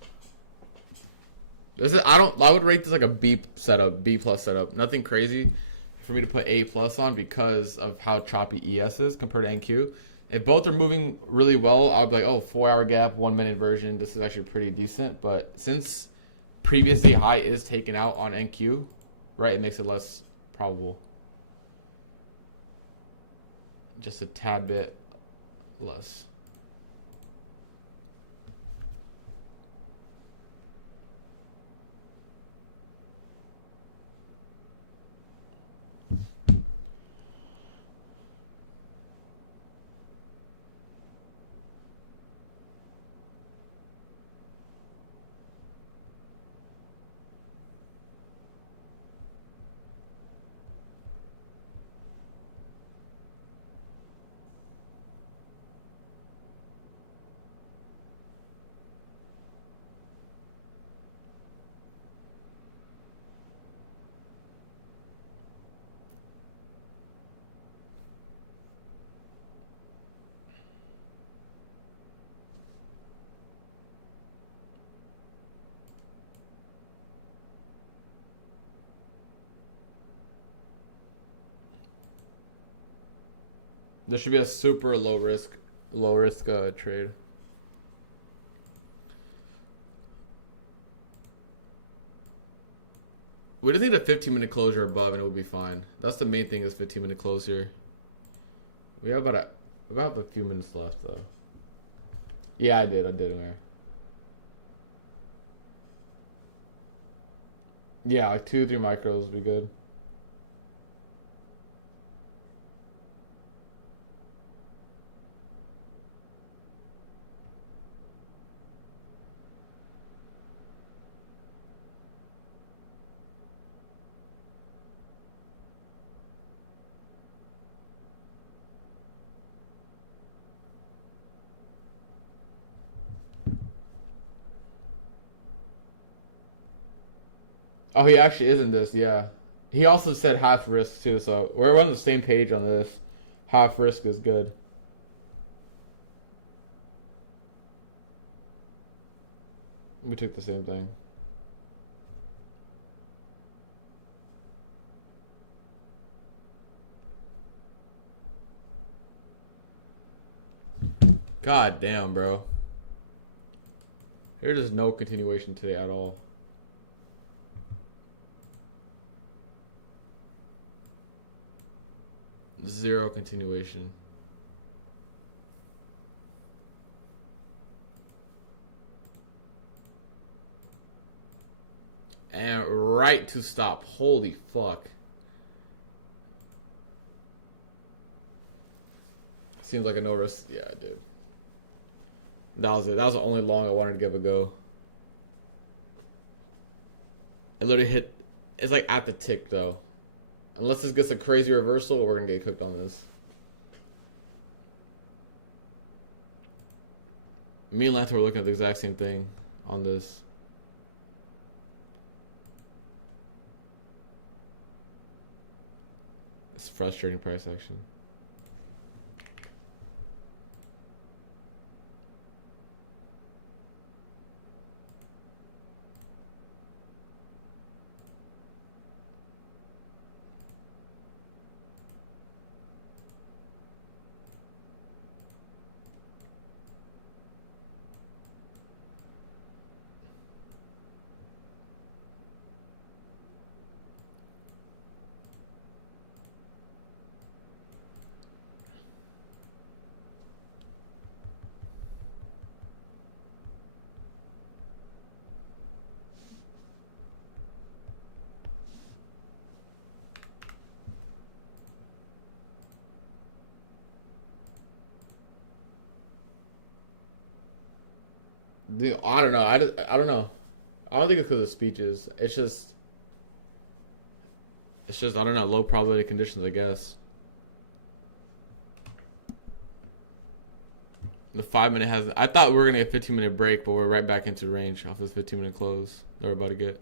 This is I would rate this like a B setup, B plus setup. Nothing crazy for me to put A plus on because of how choppy ES is compared to NQ. If both are moving really well, I'll be like, oh, 4-hour gap, 1 minute inversion. This is actually pretty decent. But since previous day high is taken out on NQ, right, it makes it less probable. Just a tad bit less. This should be a super low risk trade. We just need a 15-minute closure above and it will be fine. That's the main thing is 15-minute close here. We have about a few minutes left though. Yeah, I did, man. Yeah, like 2-3 micros would be good. Oh, he actually is in this, yeah. He also said half risk too, so we're on the same page on this. Half risk is good. We took the same thing. God damn, bro. There's just no continuation today at all. Zero continuation. And right to stop. Holy fuck. Seems like a no risk. Yeah, dude. That was it. That was the only long I wanted to give a go. It literally hit. It's like at the tick though. Unless this gets a crazy reversal, we're gonna get cooked on this. Me and Lanta were looking at the exact same thing on this. It's frustrating price action. Dude, I don't know. I don't know. I don't think it's because of speeches. It's just I don't know, low probability conditions, I guess. The 5 minute has. I thought we were gonna get a 15-minute break, but we're right back into range off this 15-minute close that we're about to get.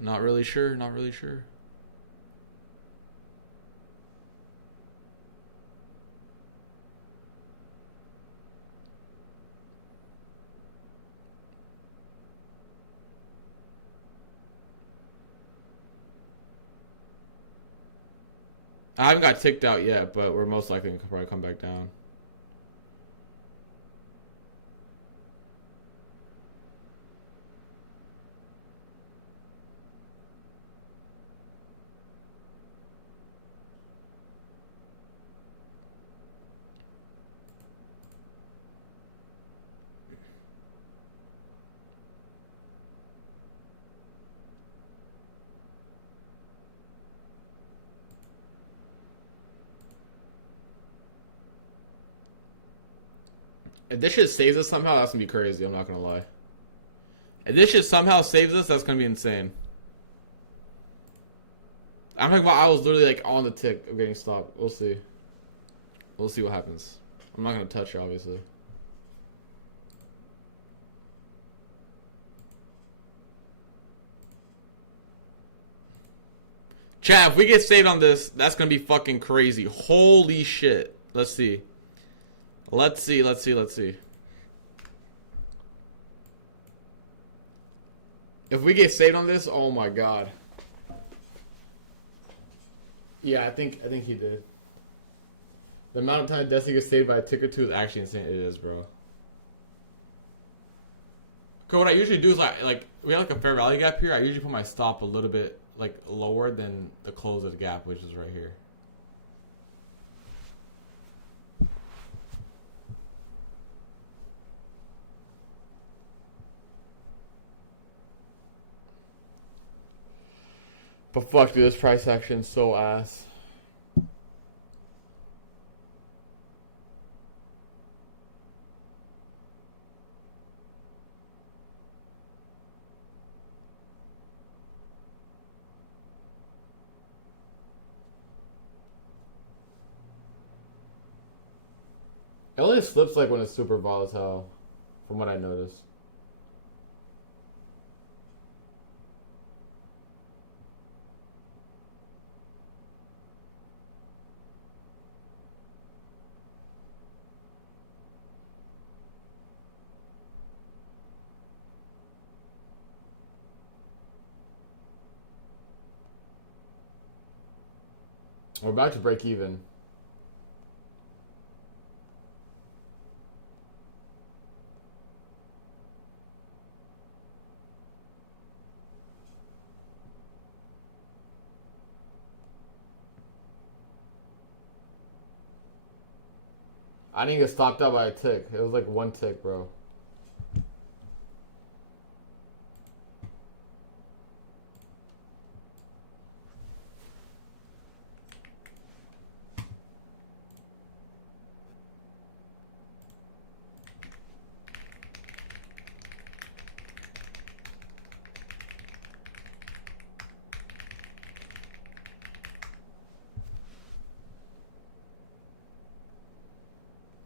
Not really sure. Not really sure. I haven't got ticked out yet, but we're most likely going to probably come back down. If this shit saves us somehow, that's gonna be crazy. I'm not gonna lie. If this shit somehow saves us, that's gonna be insane. I'm talking about I was literally like on the tick of getting stopped. We'll see. We'll see what happens. I'm not gonna touch her, obviously. Chat, if we get saved on this, that's gonna be fucking crazy. Holy shit. Let's see. Let's see. If we get saved on this, oh my god. Yeah, I think he did. The amount of time Destiny gets saved by a tick or two is actually insane. It is, bro. Cause what I usually do is like we have like a fair value gap here. I usually put my stop a little bit like lower than the close of the gap, which is right here. But fuck, dude, this price action's so ass. It only slips like when it's super volatile, from what I noticed. We're about to break even. I didn't get stopped out by a tick. It was like one tick, bro.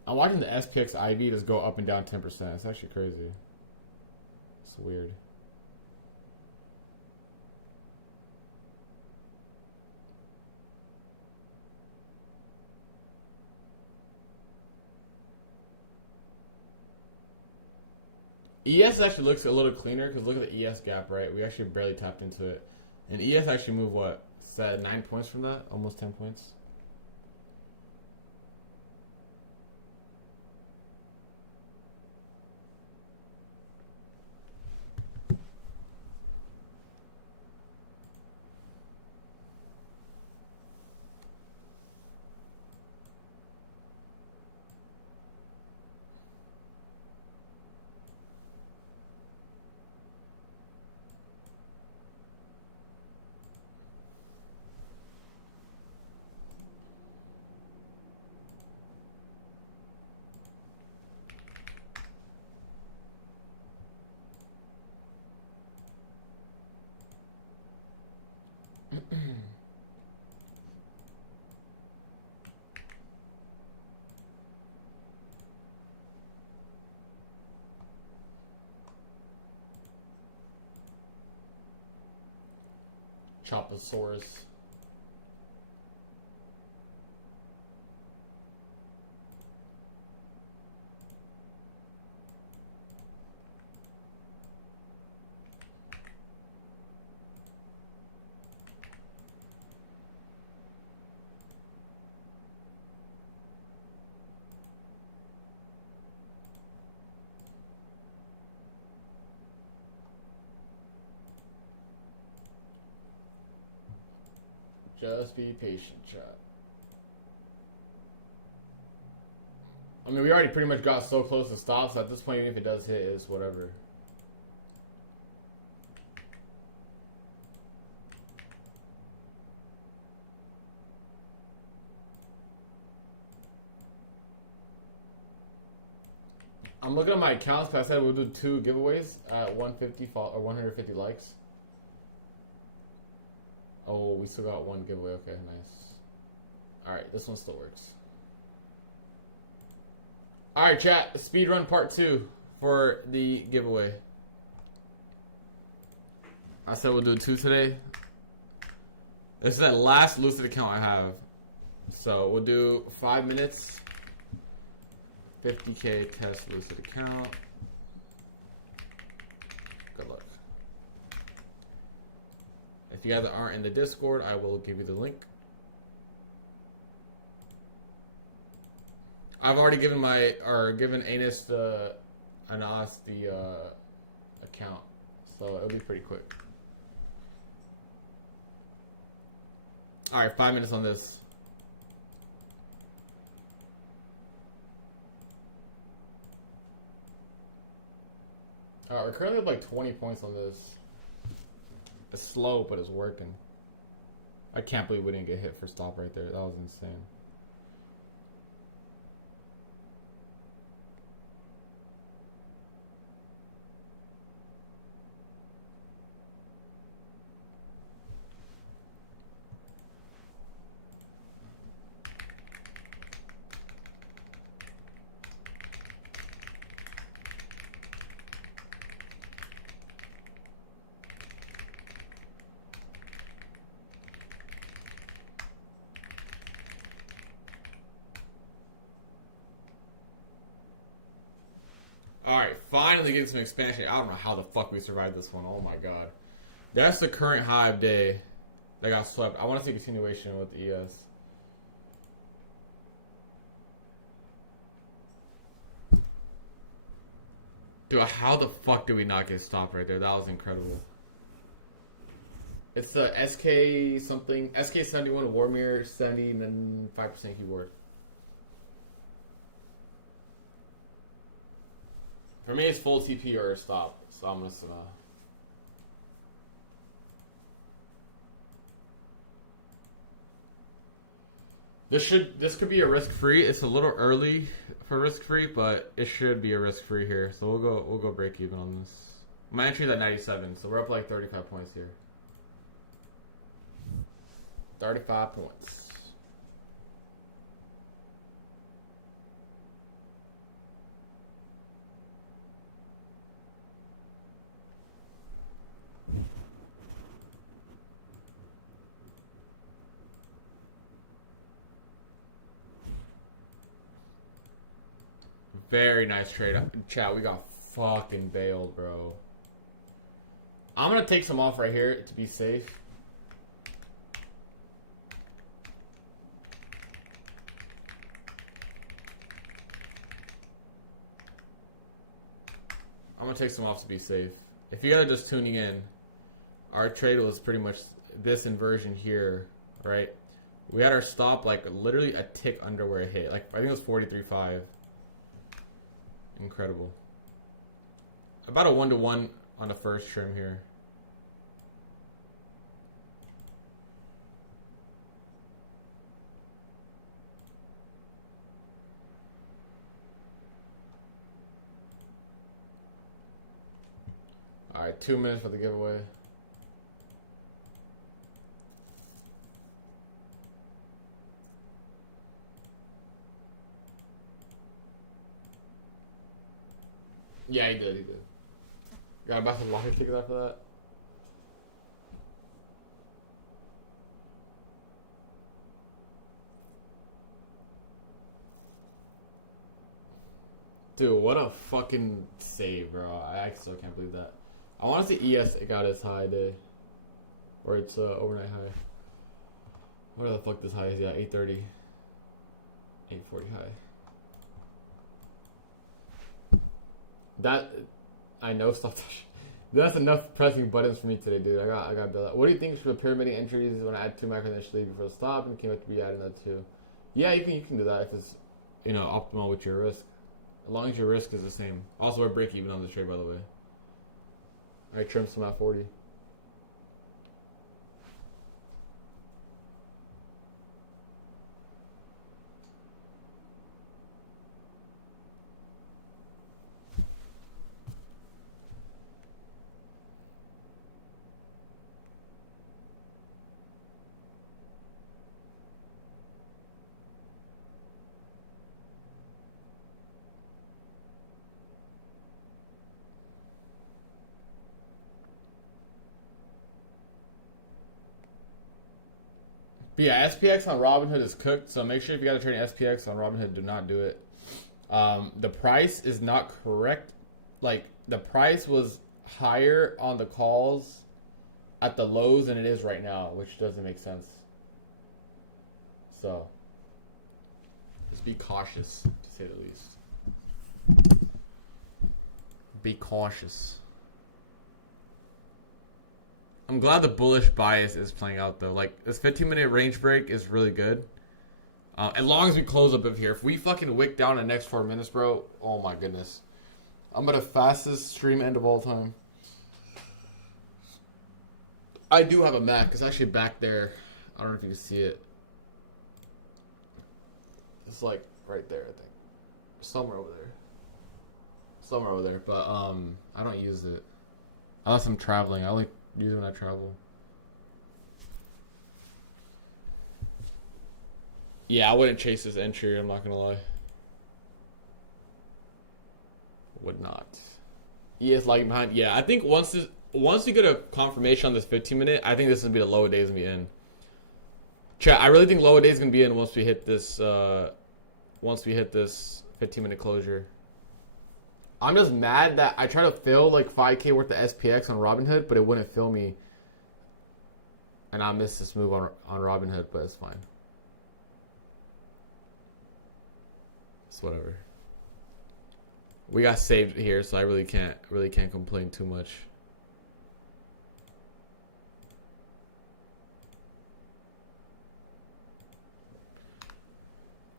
I'm watching the SPX IV just go up and down 10%. It's actually crazy. It's weird. ES actually looks a little cleaner because look at the ES gap, right? We actually barely tapped into it. And ES actually moved what? Set 9 points from that? Almost 10 points. Choposaurus. Just be patient, chat. I mean, we already pretty much got so close to stop, so at this point, even if it does hit, it's whatever. I'm looking at my accounts, because I said we'll do 2 giveaways at 150 or 150 likes. Oh, we still got 1 giveaway. Okay, nice. Alright, this one still works. Alright, chat. Speedrun part 2 for the giveaway. I said we'll do 2 today. This is that last Lucid account I have. So we'll do 5 minutes. 50K test Lucid account. Good luck. If you guys aren't in the Discord, I will give you the link. I've already given given Anis the Anas the account, so it'll be pretty quick. All right, 5 minutes on this. All right, we're currently at like 20 points on this. It's slow, but it's working. I can't believe we didn't get hit for stop right there. That was insane. Alright, finally getting some expansion. I don't know how the fuck we survived this one. Oh my god. That's the current high of day that got swept. I want to see a continuation with the ES. Dude, how the fuck did we not get stopped right there? That was incredible. It's the SK something. SK71 Warmere 70 and then 5% keyboard. For me, it's full TP or a stop. So I'm just This could be a risk free. It's a little early for risk free, but it should be a risk free here. So we'll go break even on this. My entry's at 97, so we're up like 35 points here. 35 points. Very nice trade. Chat, we got fucking bailed, bro. I'm gonna take some off right here to be safe. I'm gonna take some off to be safe. If you guys are just tuning in, our trade was pretty much this inversion here, right? We had our stop like literally a tick under where it hit. Like I think it was 43.5. Incredible. About a 1-to-1 on the first trim here. Alright, 2 minutes for the giveaway. Yeah, he did. Gotta buy some lottery tickets after that. Dude, what a fucking save, bro. I still can't believe that. I want to see ES it got its high day. Or its overnight high. Where the fuck this high is? Yeah, 8:30. 8:40 high. That I know stuff. That's enough pressing buttons for me today, dude. I got built up. What do you think for the pyramiding entries when I add 2 macros initially before the stop and came up to be adding that too? Yeah, you can do that if it's optimal with your risk. As long as your risk is the same. Also, we're break even on this trade, by the way. I trimmed some at 40. But yeah, SPX on Robinhood is cooked, so make sure if you got to trade SPX on Robinhood, do not do it. The price is not correct. Like, the price was higher on the calls at the lows than it is right now, which doesn't make sense. So, just be cautious, to say the least. Be cautious. I'm glad the bullish bias is playing out, though. Like, this 15-minute range break is really good. As long as we close up of here. If we fucking wick down the next 4 minutes, bro, oh my goodness. I'm at the fastest stream end of all time. I do have a Mac. It's actually back there. I don't know if you can see it. It's like right there, I think. Somewhere over there. But I don't use it. Unless I'm traveling. I only use it when I travel. Yeah, I wouldn't chase this entry, I'm not gonna lie. Would not. ES lagging behind. Yeah, I think once we get a confirmation on this 15-minute, I think this is gonna be the lower days gonna be in. Chat, I really think lower days gonna be in once we hit this 15-minute closure. I'm just mad that I tried to fill like 5K worth of SPX on Robinhood, but it wouldn't fill me. And I missed this move on Robinhood, but it's fine. It's whatever. We got saved here, so I really can't complain too much.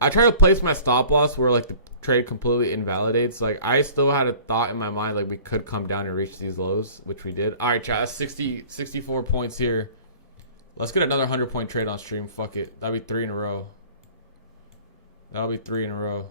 I try to place my stop loss where like the trade completely invalidates. Like I still had a thought in my mind like we could come down and reach these lows, which we did. All right, chat. That's 64 points here. Let's get another 100-point trade on stream. Fuck it. That'll be 3 in a row. That'll be 3 in a row.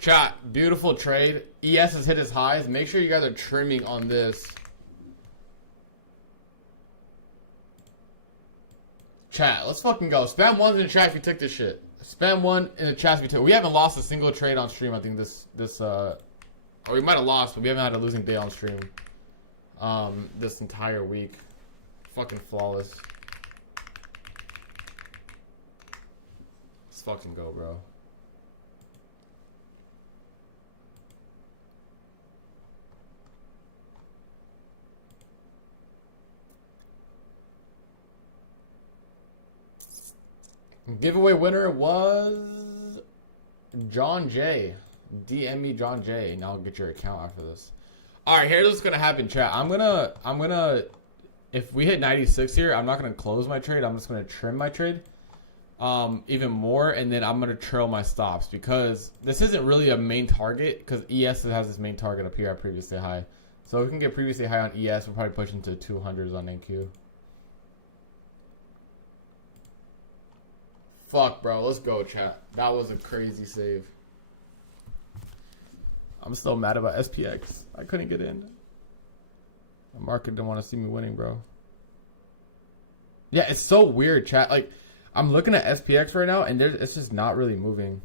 Chat, beautiful trade. ES has hit his highs. Make sure you guys are trimming on this. Chat, let's fucking go. Spam one in the chat if you took this shit. Spam one in the chat if you took. We haven't lost a single trade on stream. I think or we might have lost, but we haven't had a losing day on stream. This entire week. Fucking flawless. Let's fucking go, bro. Giveaway winner was John J. DM me John J. and I'll get your account after this. All right, here's what's gonna happen, chat. I'm gonna. If we hit 96 here, I'm not gonna close my trade. I'm just gonna trim my trade, even more, and then I'm gonna trail my stops because this isn't really a main target because ES has this main target up here at previously high. So we can get previously high on ES. We'll probably push into 200s on NQ. Fuck, bro. Let's go, chat. That was a crazy save. I'm still mad about SPX. I couldn't get in. The market didn't want to see me winning, bro. Yeah, it's so weird, chat. Like, I'm looking at SPX right now, and it's just not really moving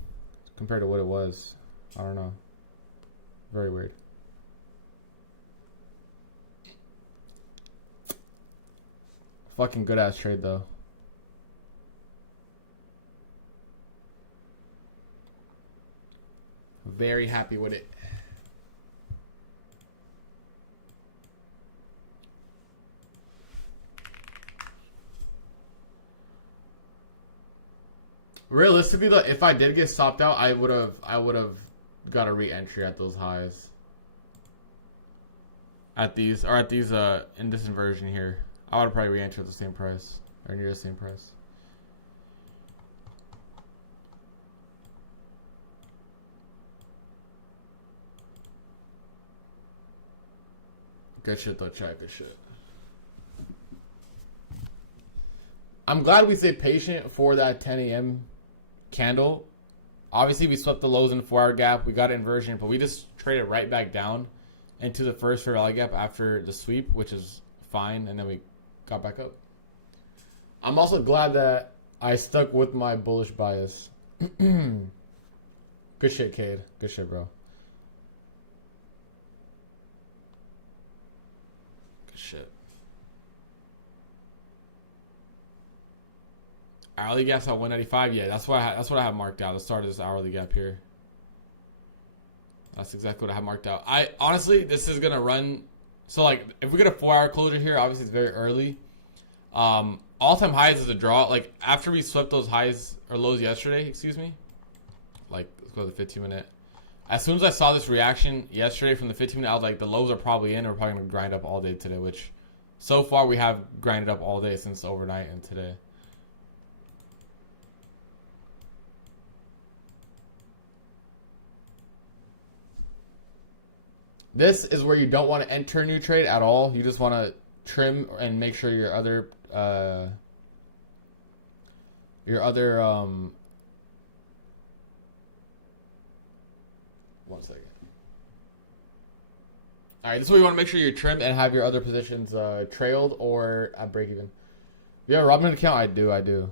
compared to what it was. I don't know. Very weird. Fucking good-ass trade, though. Very happy with it. Realistically, though, if I did get stopped out, I would have got a re-entry at those highs. At these in this inversion here, I would probably re-enter at the same price or near the same price. Good shit though, chat. Good shit. I'm glad we stayed patient for that 10 a.m. candle. Obviously, we swept the lows in the 4-hour gap. We got inversion, but we just traded right back down into the first fair value gap after the sweep, which is fine, and then we got back up. I'm also glad that I stuck with my bullish bias. Good shit, Cade. Good shit, bro. Shit. Hourly gap's at 195. Yeah, that's what I have marked out. The start of this hourly gap here. That's exactly what I have marked out. I honestly, this is gonna run. So like, if we get a 4-hour closure here, obviously it's very early. All-time highs is a draw. Like after we swept those highs or lows yesterday, excuse me. Like let's go to the 15-minute. As soon as I saw this reaction yesterday from the 15-minute, I was like, the lows are probably in. We're probably going to grind up all day today, which so far we have grinded up all day since overnight and today. This is where you don't want to enter a new trade at all. You just want to trim and make sure your other one second. All right, this is where you want to make sure you're trimmed and have your other positions trailed or at break even. You have a Robinhood account? I do.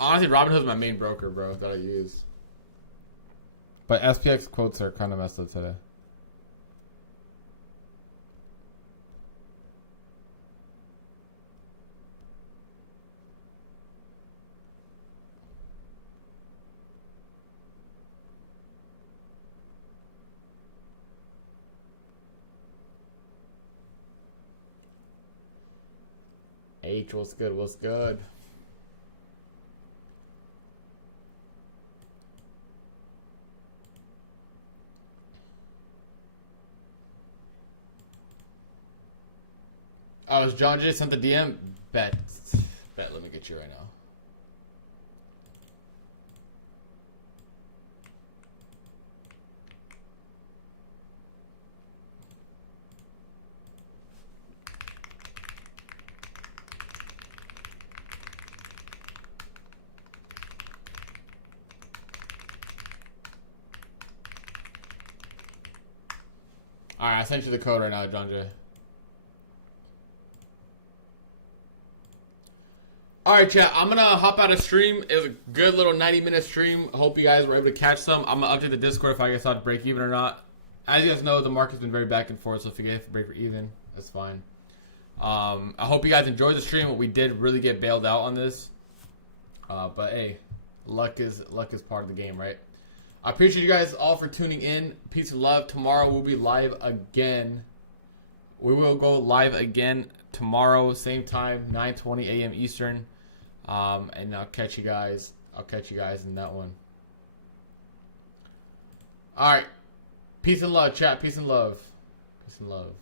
Honestly, Robinhood's my main broker, bro, that I use. But SPX quotes are kind of messed up today. H, what's good? What's good? Oh, is John J sent the DM? Bet. Let me get you right now. Alright, I sent you the code right now, John J. Alright, chat, I'm gonna hop out of stream. It was a good little 90-minute stream. Hope you guys were able to catch some. I'm gonna update the Discord if I guess I'll break even or not. As you guys know, the market's been very back and forth, so if you guys break for even, that's fine. I hope you guys enjoyed the stream. We did really get bailed out on this. But hey, luck is part of the game, right? I appreciate you guys all for tuning in. Peace and love. Tomorrow we'll be live again. We will go live again tomorrow, same time, 9:20 a.m. Eastern. And I'll catch you guys. In that one. All right. Peace and love, chat. Peace and love. Peace and love.